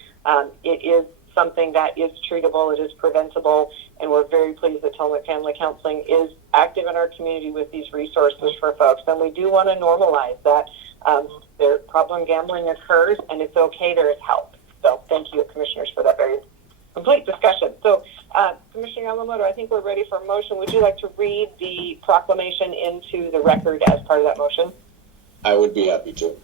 It is something that is treatable, it is preventable, and we're very pleased that Tillamook Family Counseling is active in our community with these resources for folks. And we do want to normalize that their problem gambling occurs, and it's okay, there is help. So thank you, Commissioners, for that very complete discussion. So, Commissioner Yamamoto, I think we're ready for a motion. Would you like to read the proclamation into the record as part of that motion? I would be happy to.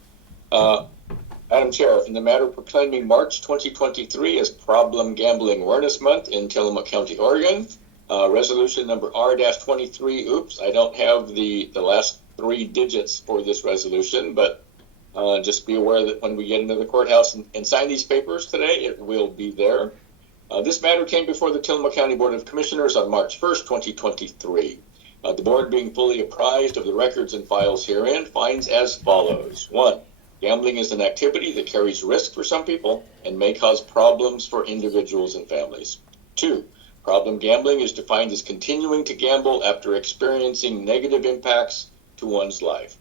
Madam Chair, in the matter of proclaiming March 2023 as Problem Gambling Awareness Month in Tillamook County, Oregon, resolution number R-23, oops, I don't have the last 3 digits for this resolution, but just be aware that when we get into the courthouse and sign these papers today, it will be there. This matter came before the Tillamook County Board of Commissioners on March 1st, 2023. The board, being fully apprised of the records and files herein, finds as follows. 1. Gambling is an activity that carries risk for some people and may cause problems for individuals and families. 2. Problem gambling is defined as continuing to gamble after experiencing negative impacts to one's life.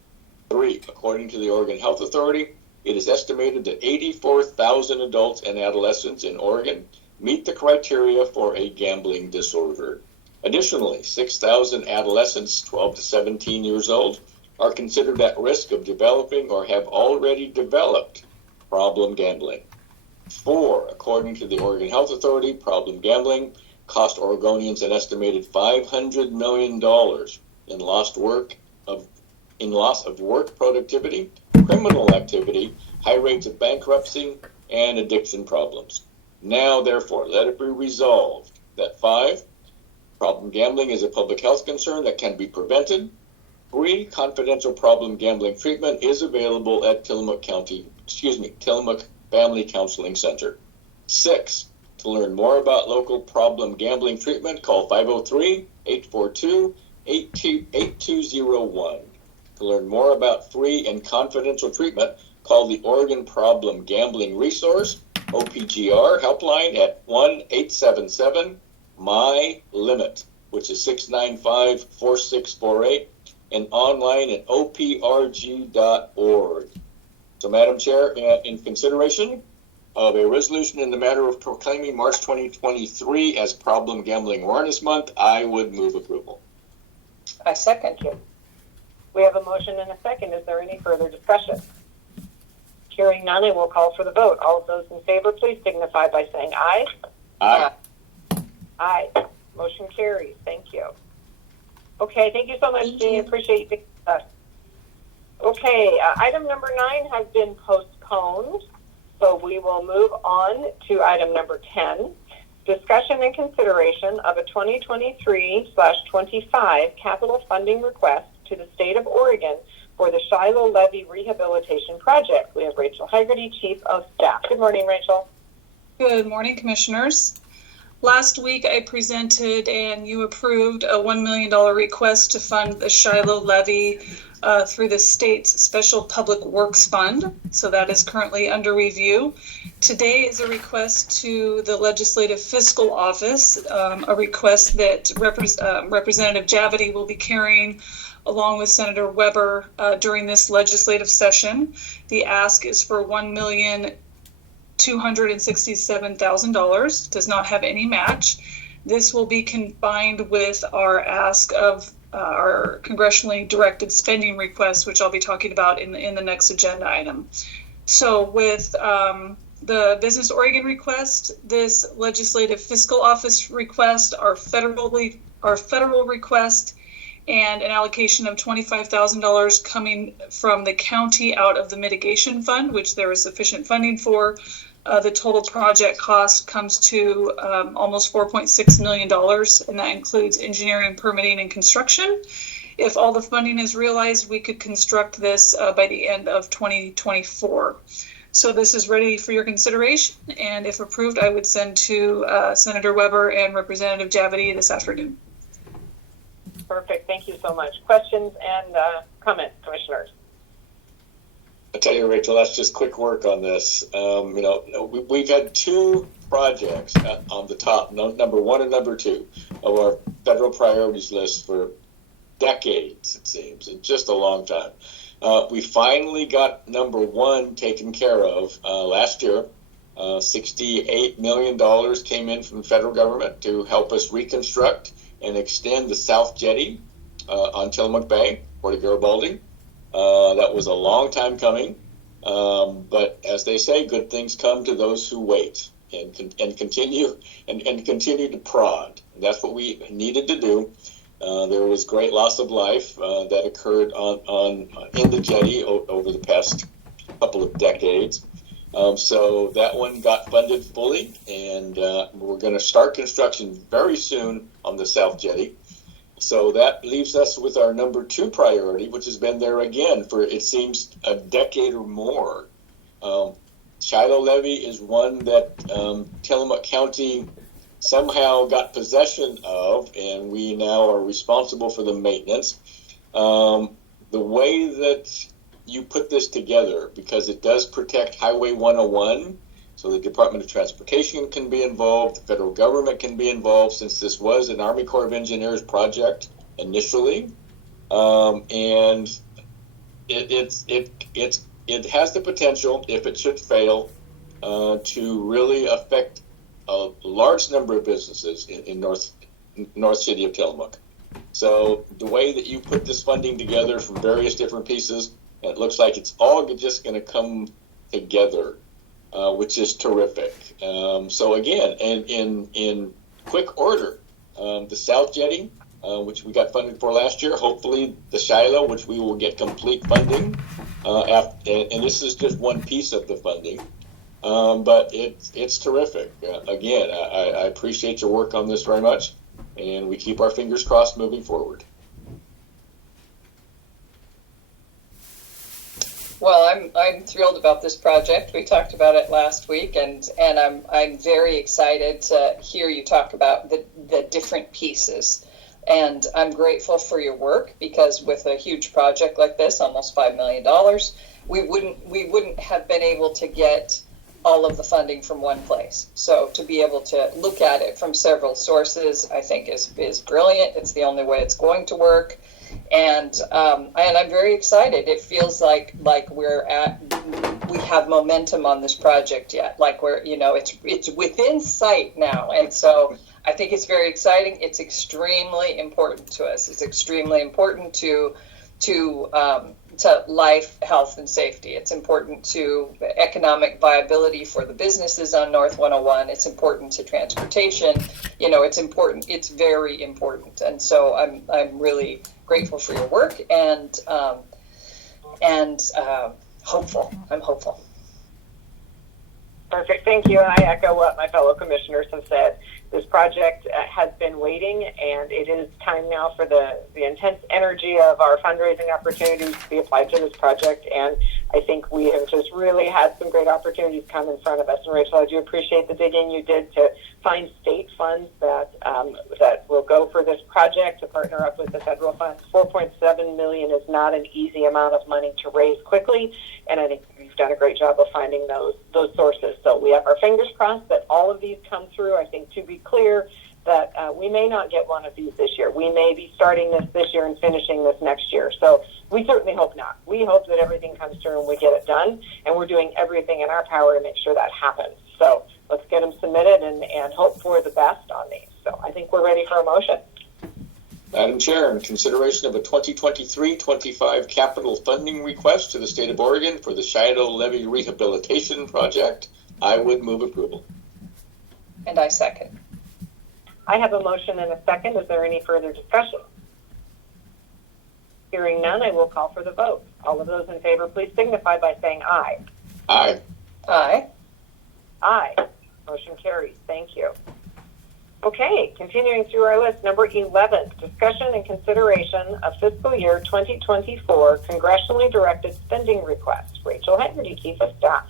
3. According to the Oregon Health Authority, it is estimated that 84,000 adults and adolescents in Oregon meet the criteria for a gambling disorder. Additionally, 6,000 adolescents, 12 to 17 years old, are considered at risk of developing or have already developed problem gambling. 4, according to the Oregon Health Authority, problem gambling cost Oregonians an estimated $500 million in loss of work productivity, criminal activity, high rates of bankruptcy, and addiction problems. Now, therefore, let it be resolved that 5, problem gambling is a public health concern that can be prevented. 3, confidential problem gambling treatment is available at Tillamook Family Counseling Center. 6, to learn more about local problem gambling treatment, call 503-842-8201. To learn more about free and confidential treatment, call the Oregon Problem Gambling Resource, OPGR, helpline at 1-877-MY-LIMIT, which is 695-4648, and online at oprg.org. So, Madam Chair, in consideration of a resolution in the matter of proclaiming March 2023 as Problem Gambling Awareness Month, I would move approval. I second. Thank you. We have a motion and a second. Is there any further discussion? Hearing none, I will call for the vote. All of those in favor, please signify by saying aye. Aye. Aye. Motion carries. Thank you. Okay, thank you so much, Jeannie. Appreciate you taking that. Okay, item number 9 has been postponed, so we will move on to item number 10. Discussion and consideration of a 2023/25 capital funding request to the state of Oregon for the Shiloh Levee Rehabilitation Project. We have Rachel Haggerty, Chief of Staff. Good morning, Rachel. Good morning, Commissioners. Last week I presented and you approved a $1 million request to fund the Shiloh Levee through the state's Special Public Works Fund. So that is currently under review. Today is a request to the Legislative Fiscal Office, a request that Representative Javity will be carrying along with Senator Weber during this legislative session. The ask is for $1,267,000, does not have any match. This will be combined with our ask of our congressionally directed spending request, which I'll be talking about in the next agenda item. So with the Business Oregon request, this Legislative Fiscal Office request, our federal request, and an allocation of $25,000 coming from the county out of the mitigation fund, which there is sufficient funding for. The total project cost comes to almost $4.6 million, and that includes engineering, permitting, and construction. If all the funding is realized, we could construct this by the end of 2024. So this is ready for your consideration, and if approved, I would send to Senator Weber and Representative Javity this afternoon. Perfect. Thank you so much. Questions and comments, Commissioners? I tell you, Rachel, that's just quick work on this. We've had 2 projects on the top, number 1 and number 2, of our federal priorities list for decades, it seems, in just a long time. We finally got number 1 taken care of last year. $68 million came in from the federal government to help us reconstruct and extend the South Jetty on Tillamook Bay, Port of Garibaldi. That was a long time coming, but as they say, good things come to those who wait and continue to prod. And that's what we needed to do. There was great loss of life that occurred in the jetty over the past couple of decades. So that one got funded fully, and we're going to start construction very soon on the South Jetty. So that leaves us with our number 2 priority, which has been there again for, it seems, a decade or more. Shiloh Levee is one that Tillamook County somehow got possession of, and we now are responsible for the maintenance. The way that you put this together, because it does protect Highway 101, so the Department of Transportation can be involved, the federal government can be involved, since this was an Army Corps of Engineers project initially, and it has the potential, if it should fail, to really affect a large number of businesses in North City of Tillamook. So the way that you put this funding together from various different pieces, it looks like it's all just going to come together, which is terrific. So again, in quick order, the South Jetty, which we got funded for last year, hopefully the Shiloh, which we will get complete funding, and this is just one piece of the funding. But it's terrific. Again, I appreciate your work on this very much, and we keep our fingers crossed moving forward. Well, I'm thrilled about this project. We talked about it last week, and I'm very excited to hear you talk about the different pieces. And I'm grateful for your work, because with a huge project like this, almost $5 million, we wouldn't have been able to get all of the funding from one place. So to be able to look at it from several sources, I think is brilliant. It's the only way it's going to work. And I'm very excited. It feels like we have momentum on this project yet. Like it's within sight now. And so I think it's very exciting. It's extremely important to us. It's extremely important to life, health, and safety. It's important to economic viability for the businesses on North 101. It's important to transportation. It's important. It's very important. And so I'm really grateful for your work and hopeful. I'm hopeful. Perfect. Thank you. And I echo what my fellow commissioners have said. This project has been waiting, and it is time now for the intense energy of our fundraising opportunities to be applied to this project. And I think we have just really had some great opportunities come in front of us. And Rachel, I do appreciate the digging you did to find state funds that will go for this project to partner up with the federal funds. $4.7 million is not an easy amount of money to raise quickly, and I think you've done a great job of finding those sources. So we have our fingers crossed that all of these come through. I think, to be clear, that we may not get one of these this year. We may be starting this year and finishing this next year. So we certainly hope not. We hope that everything comes through and we get it done, and we're doing everything in our power to make sure that happens. So let's get them submitted and hope for the best on these. So I think we're ready for a motion. Madam Chair, in consideration of a 2023-25 capital funding request to the state of Oregon for the Shiloh Levee Rehabilitation Project, I would move approval. And I second. I have a motion and a second. Is there any further discussion? Hearing none, I will call for the vote. All of those in favor, please signify by saying aye. Aye. Aye. Aye. Motion carries. Thank you. Okay, continuing through our list, number 11, discussion and consideration of fiscal year 2024 congressionally directed spending requests. Rachel Henry, Chief of Staff.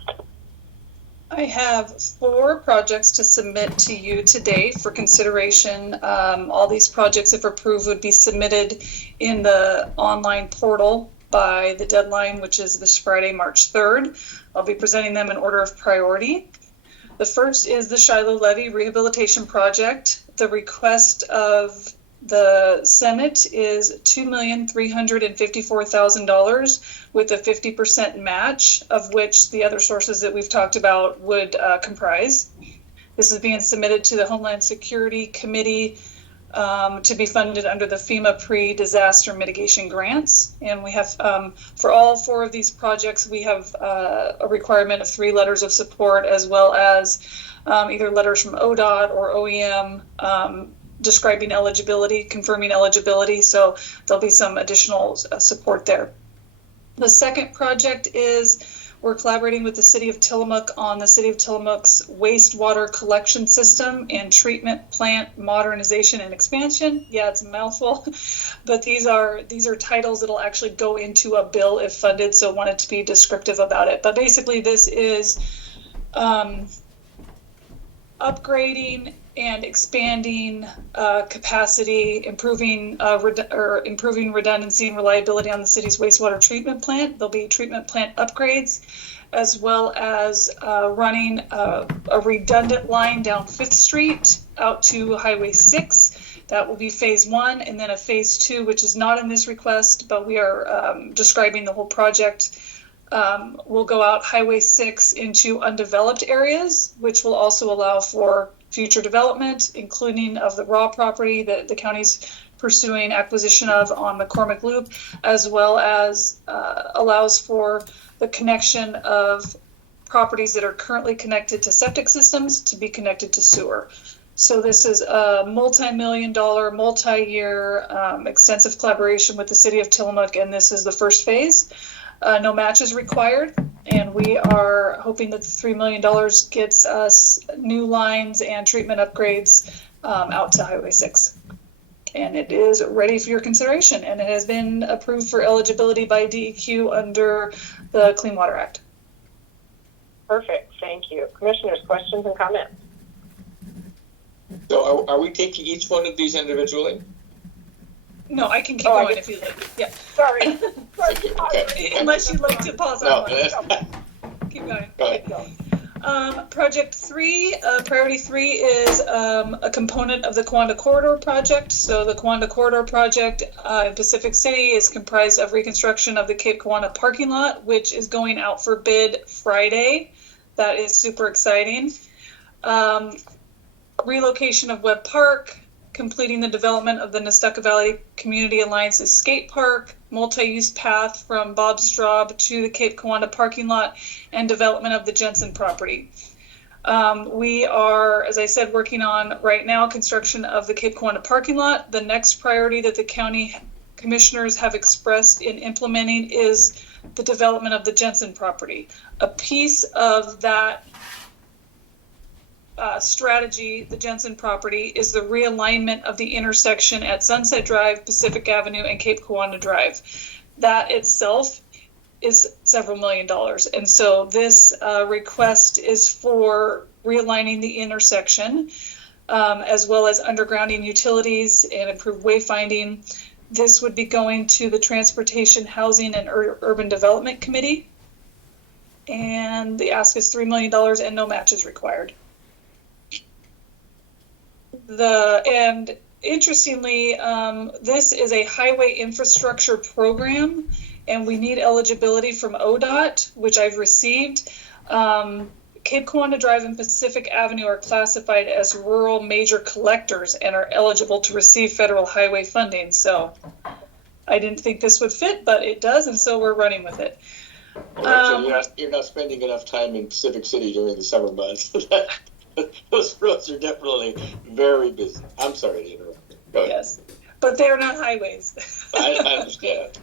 I have 4 projects to submit to you today for consideration. All these projects, if approved, would be submitted in the online portal by the deadline, which is this Friday, March 3rd. I'll be presenting them in order of priority. The first is the Shiloh Levee Rehabilitation Project. The request of The Senate is $2,354,000 with a 50% match, of which the other sources that we've talked about would comprise. This is being submitted to the Homeland Security Committee to be funded under the FEMA pre-disaster mitigation grants. And we have, for all 4 of these projects, we have a requirement of 3 letters of support, as well as either letters from ODOT or OEM describing eligibility, confirming eligibility. So there'll be some additional support there. The second project is we're collaborating with the City of Tillamook on the City of Tillamook's wastewater collection system and treatment plant modernization and expansion. Yeah, it's a mouthful, but these are titles that'll actually go into a bill if funded, so wanted to be descriptive about it. But basically this is upgrading and expanding capacity, improving redundancy and reliability on the city's wastewater treatment plant. There'll be treatment plant upgrades, as well as running a redundant line down 5th Street out to Highway 6. That will be phase 1, and then a phase 2, which is not in this request, but we are describing the whole project. Will go out Highway 6 into undeveloped areas, which will also allow for future development, including of the raw property that the county's pursuing acquisition of on McCormick Loop, as well as allows for the connection of properties that are currently connected to septic systems to be connected to sewer. So this is a multi-million-dollar, multi-year, extensive collaboration with the City of Tillamook, and this is the first phase. No match is required, and we are hoping that the $3 million gets us new lines and treatment upgrades out to Highway 6. And it is ready for your consideration, and it has been approved for eligibility by DEQ under the Clean Water Act. Perfect. Thank you. Commissioners, questions and comments? So are we taking each one of these individually? No, I can keep going if you like. Yeah. Sorry. Okay. Unless you'd like to pause No, on one. Keep going. Go ahead. Project 3, priority 3 is a component of the Kiwanda Corridor project. So the Kiwanda Corridor project in Pacific City is comprised of reconstruction of the Cape Kiwanda parking lot, which is going out for bid Friday. That is super exciting. Relocation of Webb Park, completing the development of the Nestucca Valley Community Alliance's skate park, multi-use path from Bob Straub to the Cape Kiwanda parking lot, and development of the Jensen property. We are, as I said, working on right now construction of the Cape Kiwanda parking lot. The next priority that the county commissioners have expressed in implementing is the development of the Jensen property. A piece of that strategy, the Jensen property, is the realignment of the intersection at Sunset Drive, Pacific Avenue, and Cape Kiwanda Drive. That itself is several $1 million. And so this request is for realigning the intersection, as well as undergrounding utilities and improved wayfinding. This would be going to the Transportation, Housing, and Urban Development Committee. And the ask is $3 million and no match is required. And interestingly, this is a highway infrastructure program, and we need eligibility from ODOT, which I've received. Cape Kiwanda Drive and Pacific Avenue are classified as rural major collectors and are eligible to receive federal highway funding. So I didn't think this would fit, but it does, and so we're running with it. Well, you're not spending enough time in Pacific City during the summer months. Those roads are definitely very busy. I'm sorry to interrupt. Go ahead. Yes, but they're not highways. I understand.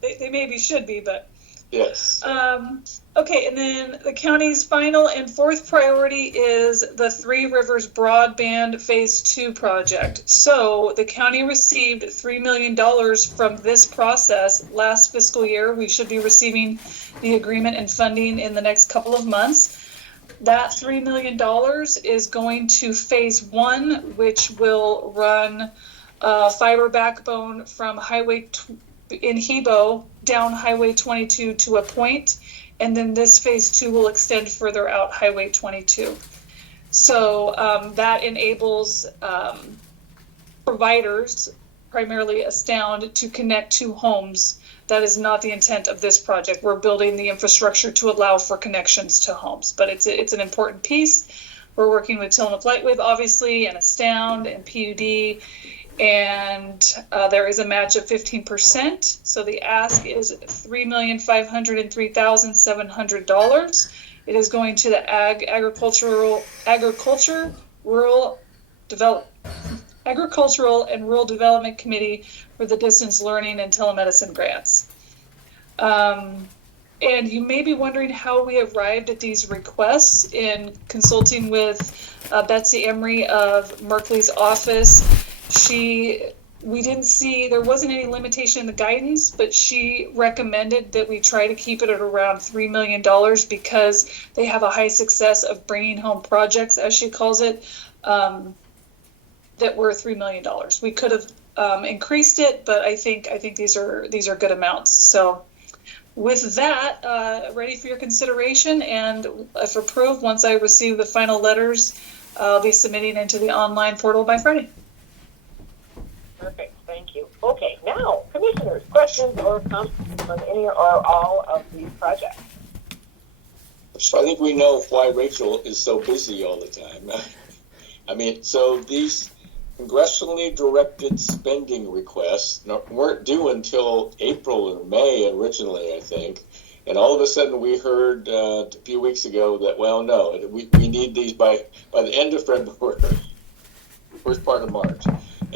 They maybe should be, but yes. Okay, and then the county's final and fourth priority is the Three Rivers Broadband Phase 2 project. So the county received $3 million from this process last fiscal year. We should be receiving the agreement and funding in the next couple of months. That $3 million is going to phase 1, which will run fiber backbone from in Hebo down Highway 22 to a point, and then this phase 2 will extend further out Highway 22. So that enables providers, primarily Astound, to connect to homes. That is not the intent of this project. We're building the infrastructure to allow for connections to homes, but it's an important piece. We're working with Tillamook Lightwave, obviously, and Astound and PUD, and there is a match of 15%. So the ask is $3,503,700. It is going to the Agricultural and Rural Development Committee for the Distance Learning and Telemedicine grants. And you may be wondering how we arrived at these requests. In consulting with Betsy Emery of Merkley's office, we didn't see, there wasn't any limitation in the guidance, but she recommended that we try to keep it at around $3 million because they have a high success of bringing home projects, as she calls it, that were $3 million. We could have increased it, but I think these are good amounts. So with that, ready for your consideration, and if approved, once I receive the final letters, I'll be submitting into the online portal by Friday. Perfect. Thank you. Okay, now, commissioners, questions or comments on any or all of these projects? So I think we know why Rachel is so busy all the time. I mean, so these congressionally directed spending requests weren't due until April or May originally, I think. And all of a sudden we heard a few weeks ago that, well, no, we need these by the end of February, first part of March.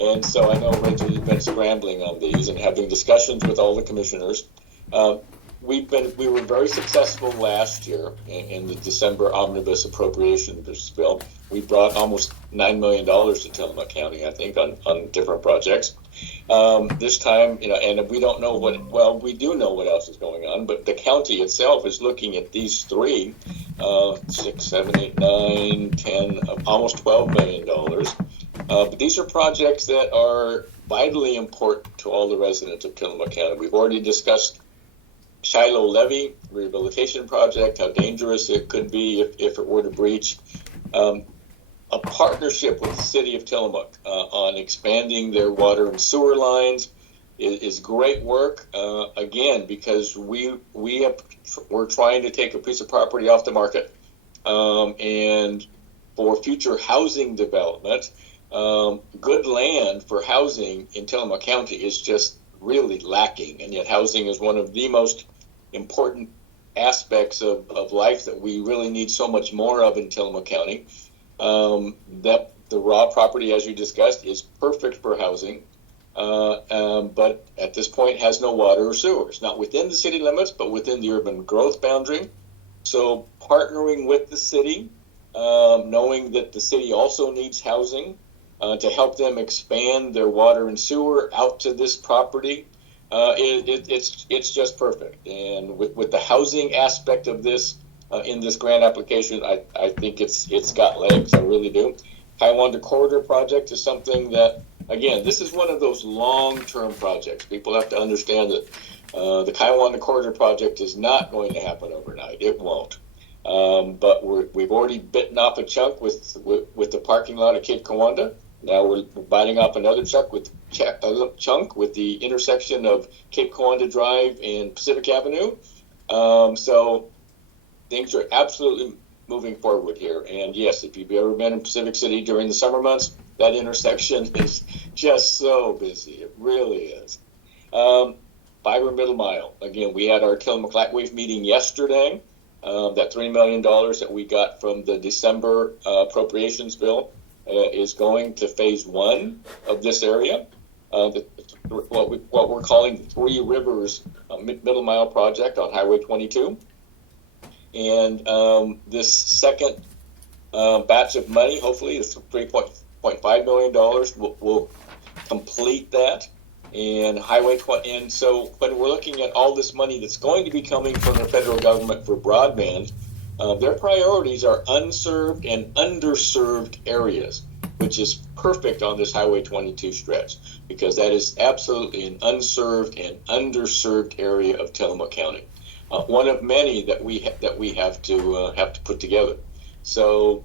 And so I know Rachel, you've been scrambling on these and having discussions with all the commissioners. We were very successful last year in the December omnibus appropriation bill. We brought almost $9 million to Tillamook County, I think, on different projects. This time, and we don't know we do know what else is going on, but the county itself is looking at these three, 6, 7, 8, 9, 10, almost $12 million. But these are projects that are vitally important to all the residents of Tillamook County. We've already discussed Shiloh Levee rehabilitation project, how dangerous it could be if it were to breach. A partnership with the city of Tillamook on expanding their water and sewer lines is great work. Again, because we're trying to take a piece of property off the market, and for future housing development, good land for housing in Tillamook County is just really lacking, and yet housing is one of the most important aspects of life that we really need so much more of in Tillamook County. That the raw property, as you discussed, is perfect for housing, but at this point has no water or sewers, not within the city limits, but within the urban growth boundary. So partnering with the city, knowing that the city also needs housing, to help them expand their water and sewer out to this property, it's just perfect. And with the housing aspect of this in this grant application, I think it's got legs. I really do. Kiwanda Corridor project is something that, again, this is one of those long-term projects. People have to understand that the Kiwanda Corridor project is not going to happen overnight. It won't. But we've already bitten off a chunk with the parking lot at Cape Kiwanda. Now we're biting off another chunk with the intersection of Cape Kiwanda Drive and Pacific Avenue. So things are absolutely moving forward here. And yes, if you've ever been in Pacific City during the summer months, that intersection is just so busy. It really is. Fiber Middle Mile. Again, we had our Tillamook Lightwave meeting yesterday. That $3 million that we got from the December appropriations bill is going to phase 1 of this area. What we're calling the Three Rivers Middle Mile project on Highway 22. And this second batch of money, hopefully, is $3.5 million, will complete that. And Highway 20, and so when we're looking at all this money that's going to be coming from the federal government for broadband, their priorities are unserved and underserved areas, which is perfect on this Highway 22 stretch, because that is absolutely an unserved and underserved area of Tillamook County, one of many that we have to put together. So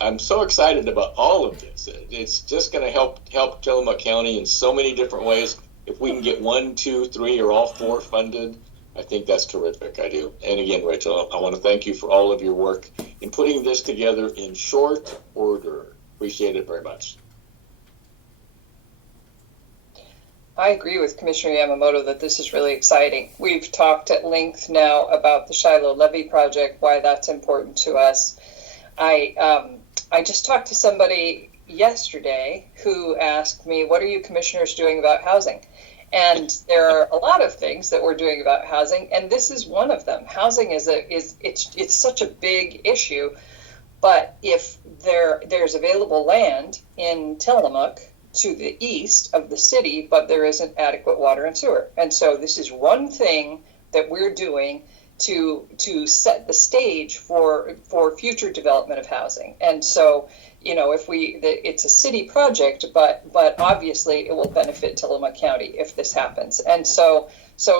I'm so excited about all of this. It's just going to help Tillamook County in so many different ways. If we can get 1, 2, 3, or all 4 funded, I think that's terrific. I do. And again, Rachel, I want to thank you for all of your work in putting this together in short order. Appreciate it very much. I agree with Commissioner Yamamoto that this is really exciting. We've talked at length now about the Shiloh Levee project, why that's important to us. I just talked to somebody yesterday who asked me, what are you commissioners doing about housing? And there are a lot of things that we're doing about housing, and this is one of them. Housing it's such a big issue, but if there's available land in Tillamook to the east of the city, but there isn't adequate water and sewer. And so this is one thing that we're doing to set the stage for future development of housing. And so, it's a city project, but obviously it will benefit Tillamook County if this happens. And so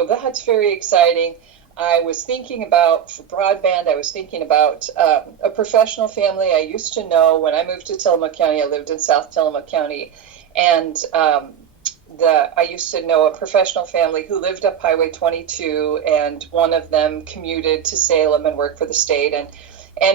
that's very exciting. I was thinking about, for broadband, I was thinking about a professional family I used to know. When I moved to Tillamook County, I lived in South Tillamook County, and I used to know a professional family who lived up Highway 22, and one of them commuted to Salem and worked for the state, and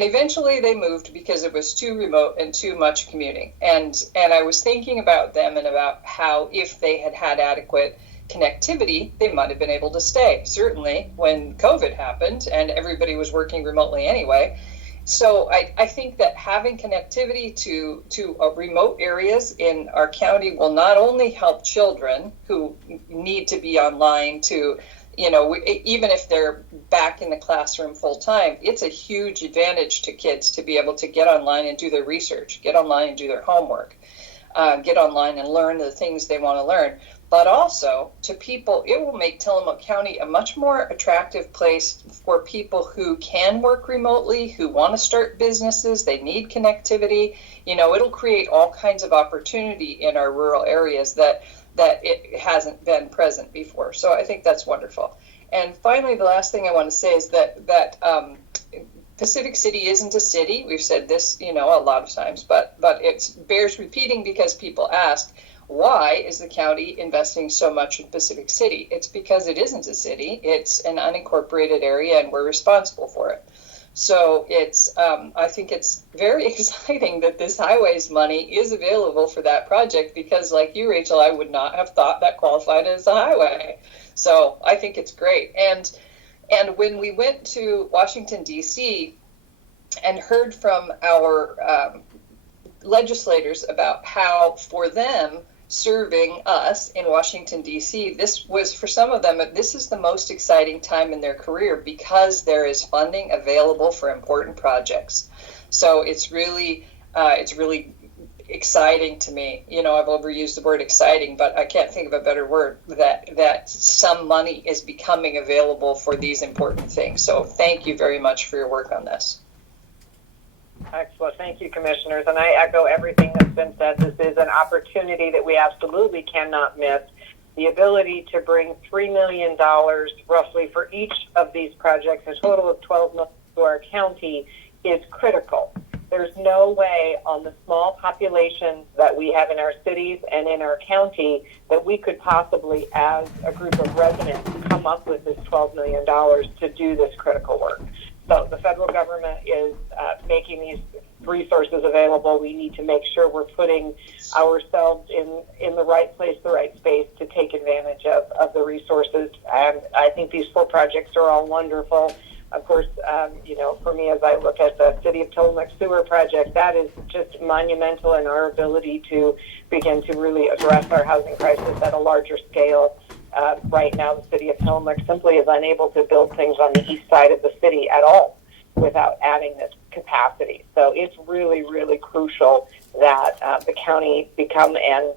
eventually they moved because it was too remote and too much commuting. And I was thinking about them and about how if they had had adequate connectivity, they might have been able to stay. Certainly when COVID happened and everybody was working remotely anyway. So I think that having connectivity to remote areas in our county will not only help children who need to be online to, even if they're back in the classroom full time, it's a huge advantage to kids to be able to get online and do their research, get online and do their homework, get online and learn the things they want to learn. But also, to people, it will make Tillamook County a much more attractive place for people who can work remotely, who want to start businesses, they need connectivity. It'll create all kinds of opportunity in our rural areas that it hasn't been present before. So I think that's wonderful. And finally, the last thing I want to say is that Pacific City isn't a city. We've said this, a lot of times, but it bears repeating because people ask, why is the county investing so much in Pacific City? It's because it isn't a city. It's an unincorporated area, and we're responsible for it. So I think it's very exciting that this highways money is available for that project, because like you, Rachel, I would not have thought that qualified as a highway. So I think it's great. And when we went to Washington, D.C. and heard from our legislators about how, for them, serving us in Washington, D.C., this was, for some of them, this is the most exciting time in their career because there is funding available for important projects. So it's really exciting to me. I've overused the word exciting, but I can't think of a better word, that some money is becoming available for these important things. So thank you very much for your work on this. Excellent. Thank you, commissioners. And I echo everything that's been said. This is an opportunity that we absolutely cannot miss. The ability to bring $3 million roughly for each of these projects, a total of $12 million to our county, is critical. There's no way on the small population that we have in our cities and in our county that we could possibly, as a group of residents, come up with this $12 million to do this critical work. So the federal government is making these resources available. We need to make sure we're putting ourselves in the right place, the right space to take advantage of the resources. And I think these 4 projects are all wonderful. Of course, for me, as I look at the City of Tillamook Sewer Project, that is just monumental in our ability to begin to really address our housing crisis at a larger scale. Right now, the City of Tillamook simply is unable to build things on the east side of the city at all without adding this capacity. So it's really, really crucial that the county become and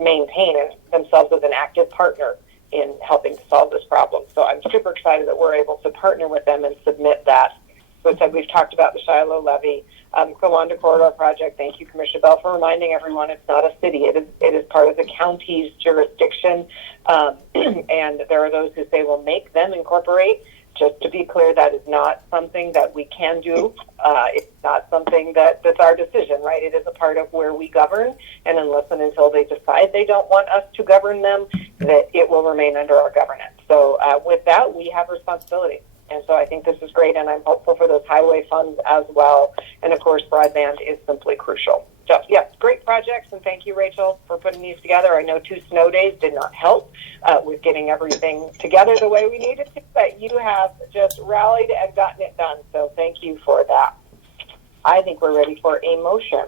maintain themselves as an active partner in helping to solve this problem. So I'm super excited that we're able to partner with them and submit that. So we've talked about the Shiloh Levee, Coanda Corridor Project. Thank you, Commissioner Bell, for reminding everyone it's not a city. It is part of the county's jurisdiction. And there are those who say, well, make them incorporate. just to be clear, that is not something that we can do. It's not something that's our decision, right? It is a part of where we govern, and unless and until they decide they don't want us to govern them, that it will remain under our governance. So with that, we have responsibility. And so I think this is great, and I'm hopeful for those highway funds as well. And of course, broadband is simply crucial. So, yes, great projects, and thank you, Rachel, for putting these together. I know 2 snow days did not help with getting everything together the way we needed to, but you have just rallied and gotten it done. So thank you for that. I think we're ready for a motion.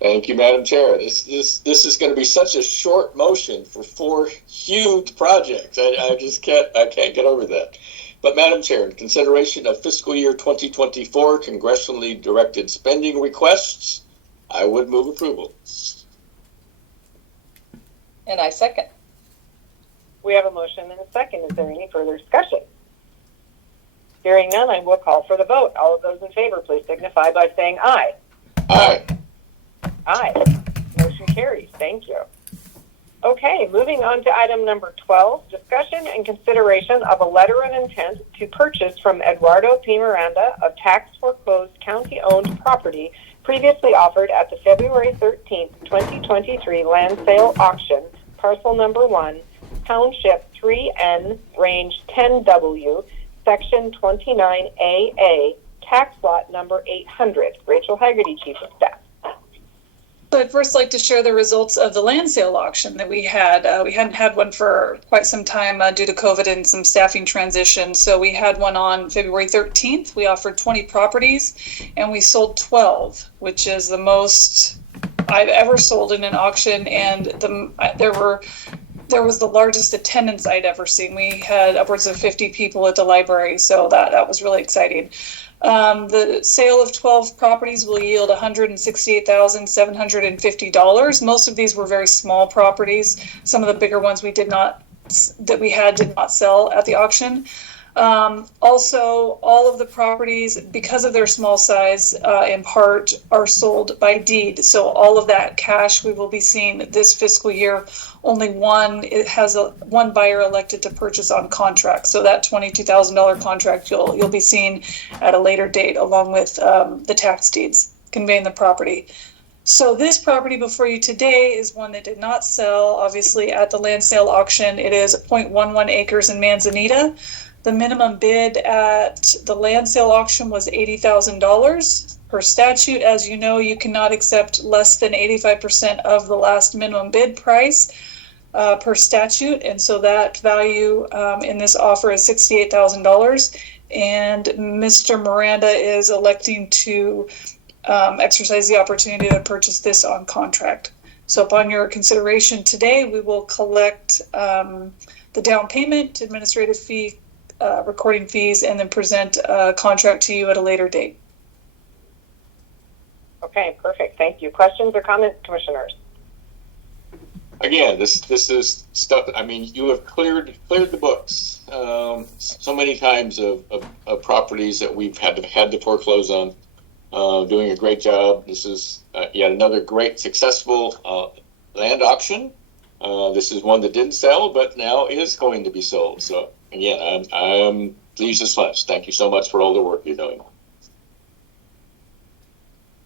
Thank you, Madam Chair. This is going to be such a short motion for 4 huge projects. I just can't get over that. But Madam Chair, in consideration of fiscal year 2024 congressionally directed spending requests, I would move approval. And I second. We have a motion and a second. Is there any further discussion? Hearing none, I will call for the vote. All of those in favor, please signify by saying aye. Aye. Aye. Motion carries. Thank you. Okay, moving on to item number 12, discussion and consideration of a letter of intent to purchase from Eduardo P. Miranda of tax foreclosed county-owned property previously offered at the February 13th, 2023 land sale auction, parcel number 1, Township 3N, range 10W, section 29AA, tax lot number 800. Rachel Haggerty, Chief of Staff. So I'd first like to share the results of the land sale auction that we had. We hadn't had one for quite some time due to COVID and some staffing transition. So we had one on February 13th. We offered 20 properties and we sold 12, which is the most I've ever sold in an auction. And there was the largest attendance I'd ever seen. We had upwards of 50 people at the library. So that was really exciting. The sale of 12 properties will yield $168,750. Most of these were very small properties. Some of the bigger ones did not sell at the auction. Also, all of the properties, because of their small size, in part, are sold by deed. So all of that cash we will be seeing this fiscal year, only one buyer elected to purchase on contract. So that $22,000 contract you'll be seeing at a later date, along with the tax deeds conveying the property. So this property before you today is one that did not sell, obviously, at the land sale auction. It is 0.11 acres in Manzanita. The minimum bid at the land sale auction was $80,000. Per statute, as you know, you cannot accept less than 85% of the last minimum bid price per statute. And so that value in this offer is $68,000. And Mr. Miranda is electing to exercise the opportunity to purchase this on contract. So upon your consideration today, we will collect the down payment, administrative fee, recording fees, and then present a contract to you at a later date. Okay, perfect. Thank you. Questions or comments, commissioners? Again, this is stuff. I mean, you have cleared the books so many times of properties that we've had to foreclose on. Doing a great job. This is yet another great successful land auction. This is one that didn't sell, but now is going to be sold. So again, I'm pleased as much. Thank you so much for all the work you're doing.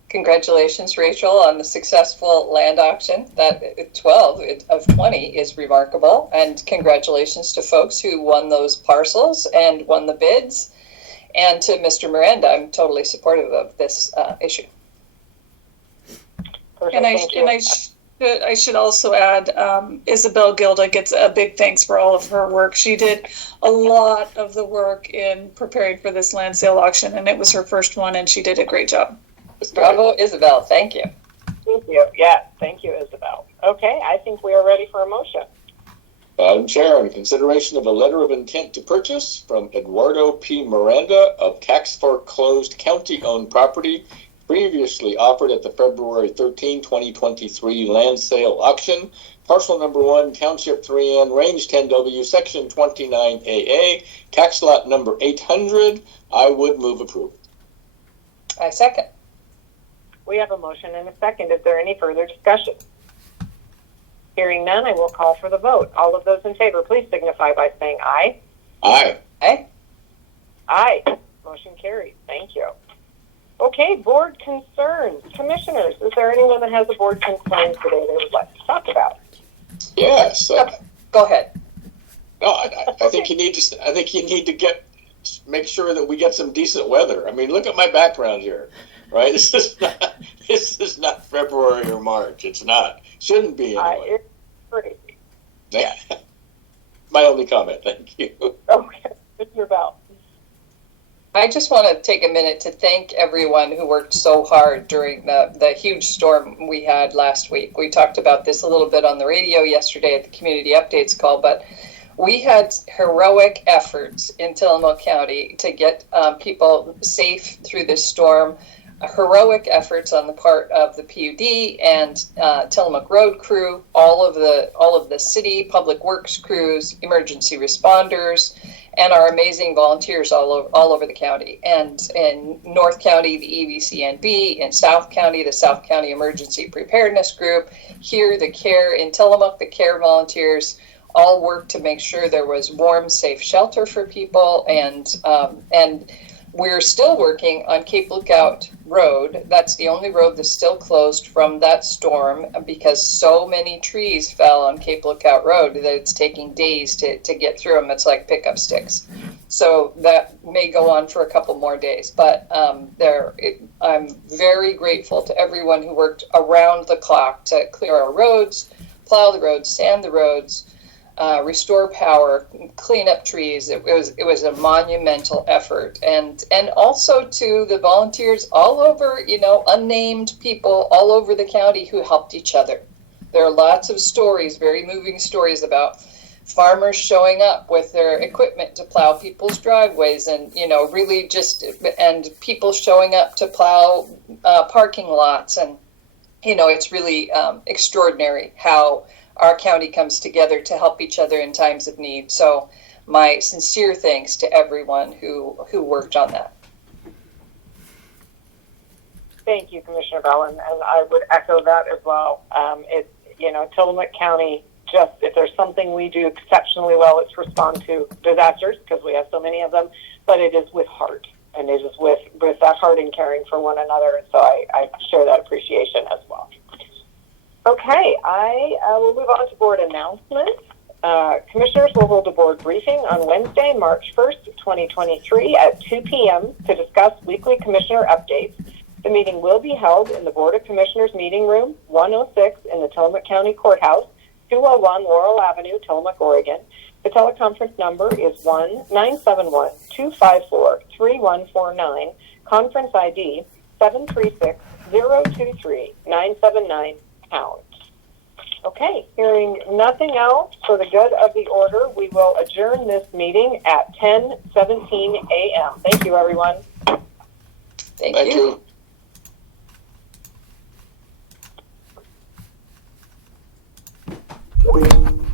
Congratulations, Rachel, on the successful land auction. That 12 of 20 is remarkable. And congratulations to folks who won those parcels and won the bids. And to Mr. Miranda, I'm totally supportive of this issue. Perfect. And I should also add, Isabel Gilda gets a big thanks for all of her work. She did a lot of the work in preparing for this land sale auction, and it was her first one, and she did a great job. Bravo, Isabel. Thank you. Thank you. Yes, thank you, Isabel. Okay, I think we are ready for a motion. Madam Chair, in consideration of a letter of intent to purchase from Eduardo P. Miranda of tax foreclosed county-owned property previously offered at the February 13, 2023 land sale auction, parcel number 1, Township 3N, range 10W, section 29AA, tax lot number 800, I would move approval. I second. We have a motion and a second. Is there any further discussion? Hearing none, I will call for the vote. All of those in favor, please signify by saying aye. Aye. Aye. carries. Thank you. Okay, board concerns. Commissioners, is there anyone that has a board concern today they would like to talk about? Yes. Go ahead. No, I think you need to. I think you need to make sure that we get some decent weather. I mean, look at my background here, right? This is not February or March. It's not. Shouldn't be anyway. It's crazy. Yeah. My only comment. Thank you. Okay, Mr. Bell. I just want to take a minute to thank everyone who worked so hard during the huge storm we had last week. We talked about this a little bit on the radio yesterday at the community updates call, but we had heroic efforts in Tillamook County to get people safe through this storm. Heroic efforts on the part of the PUD and Tillamook Road crew, all of the city public works crews, emergency responders, and our amazing volunteers all over the county. And in North County, the EVCNB, in South County, the South County Emergency Preparedness Group, here the CARE, in Tillamook, the CARE volunteers all worked to make sure there was warm, safe shelter for people, and we're still working on Cape Lookout Road. That's the only road that's still closed from that storm because so many trees fell on Cape Lookout Road that it's taking days to get through them. It's like pickup sticks. So that may go on for a couple more days. But I'm very grateful to everyone who worked around the clock to clear our roads, plow the roads, sand the roads, restore power, clean up trees. It was a monumental effort, and also to the volunteers all over, unnamed people all over the county who helped each other. There are lots of stories, very moving stories about farmers showing up with their equipment to plow people's driveways, and really and people showing up to plow parking lots, and it's really extraordinary how our county comes together to help each other in times of need. So my sincere thanks to everyone who worked on that. Thank you, Commissioner Bell, and I would echo that as well. Tillamook County, if there's something we do exceptionally well, it's respond to disasters, because we have so many of them, but it is with heart, and it is with that heart and caring for one another, and so I share that appreciation as well. Okay, I will move on to board announcements. Commissioners will hold a board briefing on Wednesday, March 1st, 2023 at 2 p.m. to discuss weekly commissioner updates. The meeting will be held in the Board of Commissioners Meeting Room 106 in the Tillamook County Courthouse, 201 Laurel Avenue, Tillamook, Oregon. The teleconference number is 1-971-254-3149, conference ID 736-023-979. Okay, hearing nothing else for the good of the order, we will adjourn this meeting at 10:17 a.m. Thank you, everyone. Thank you. You.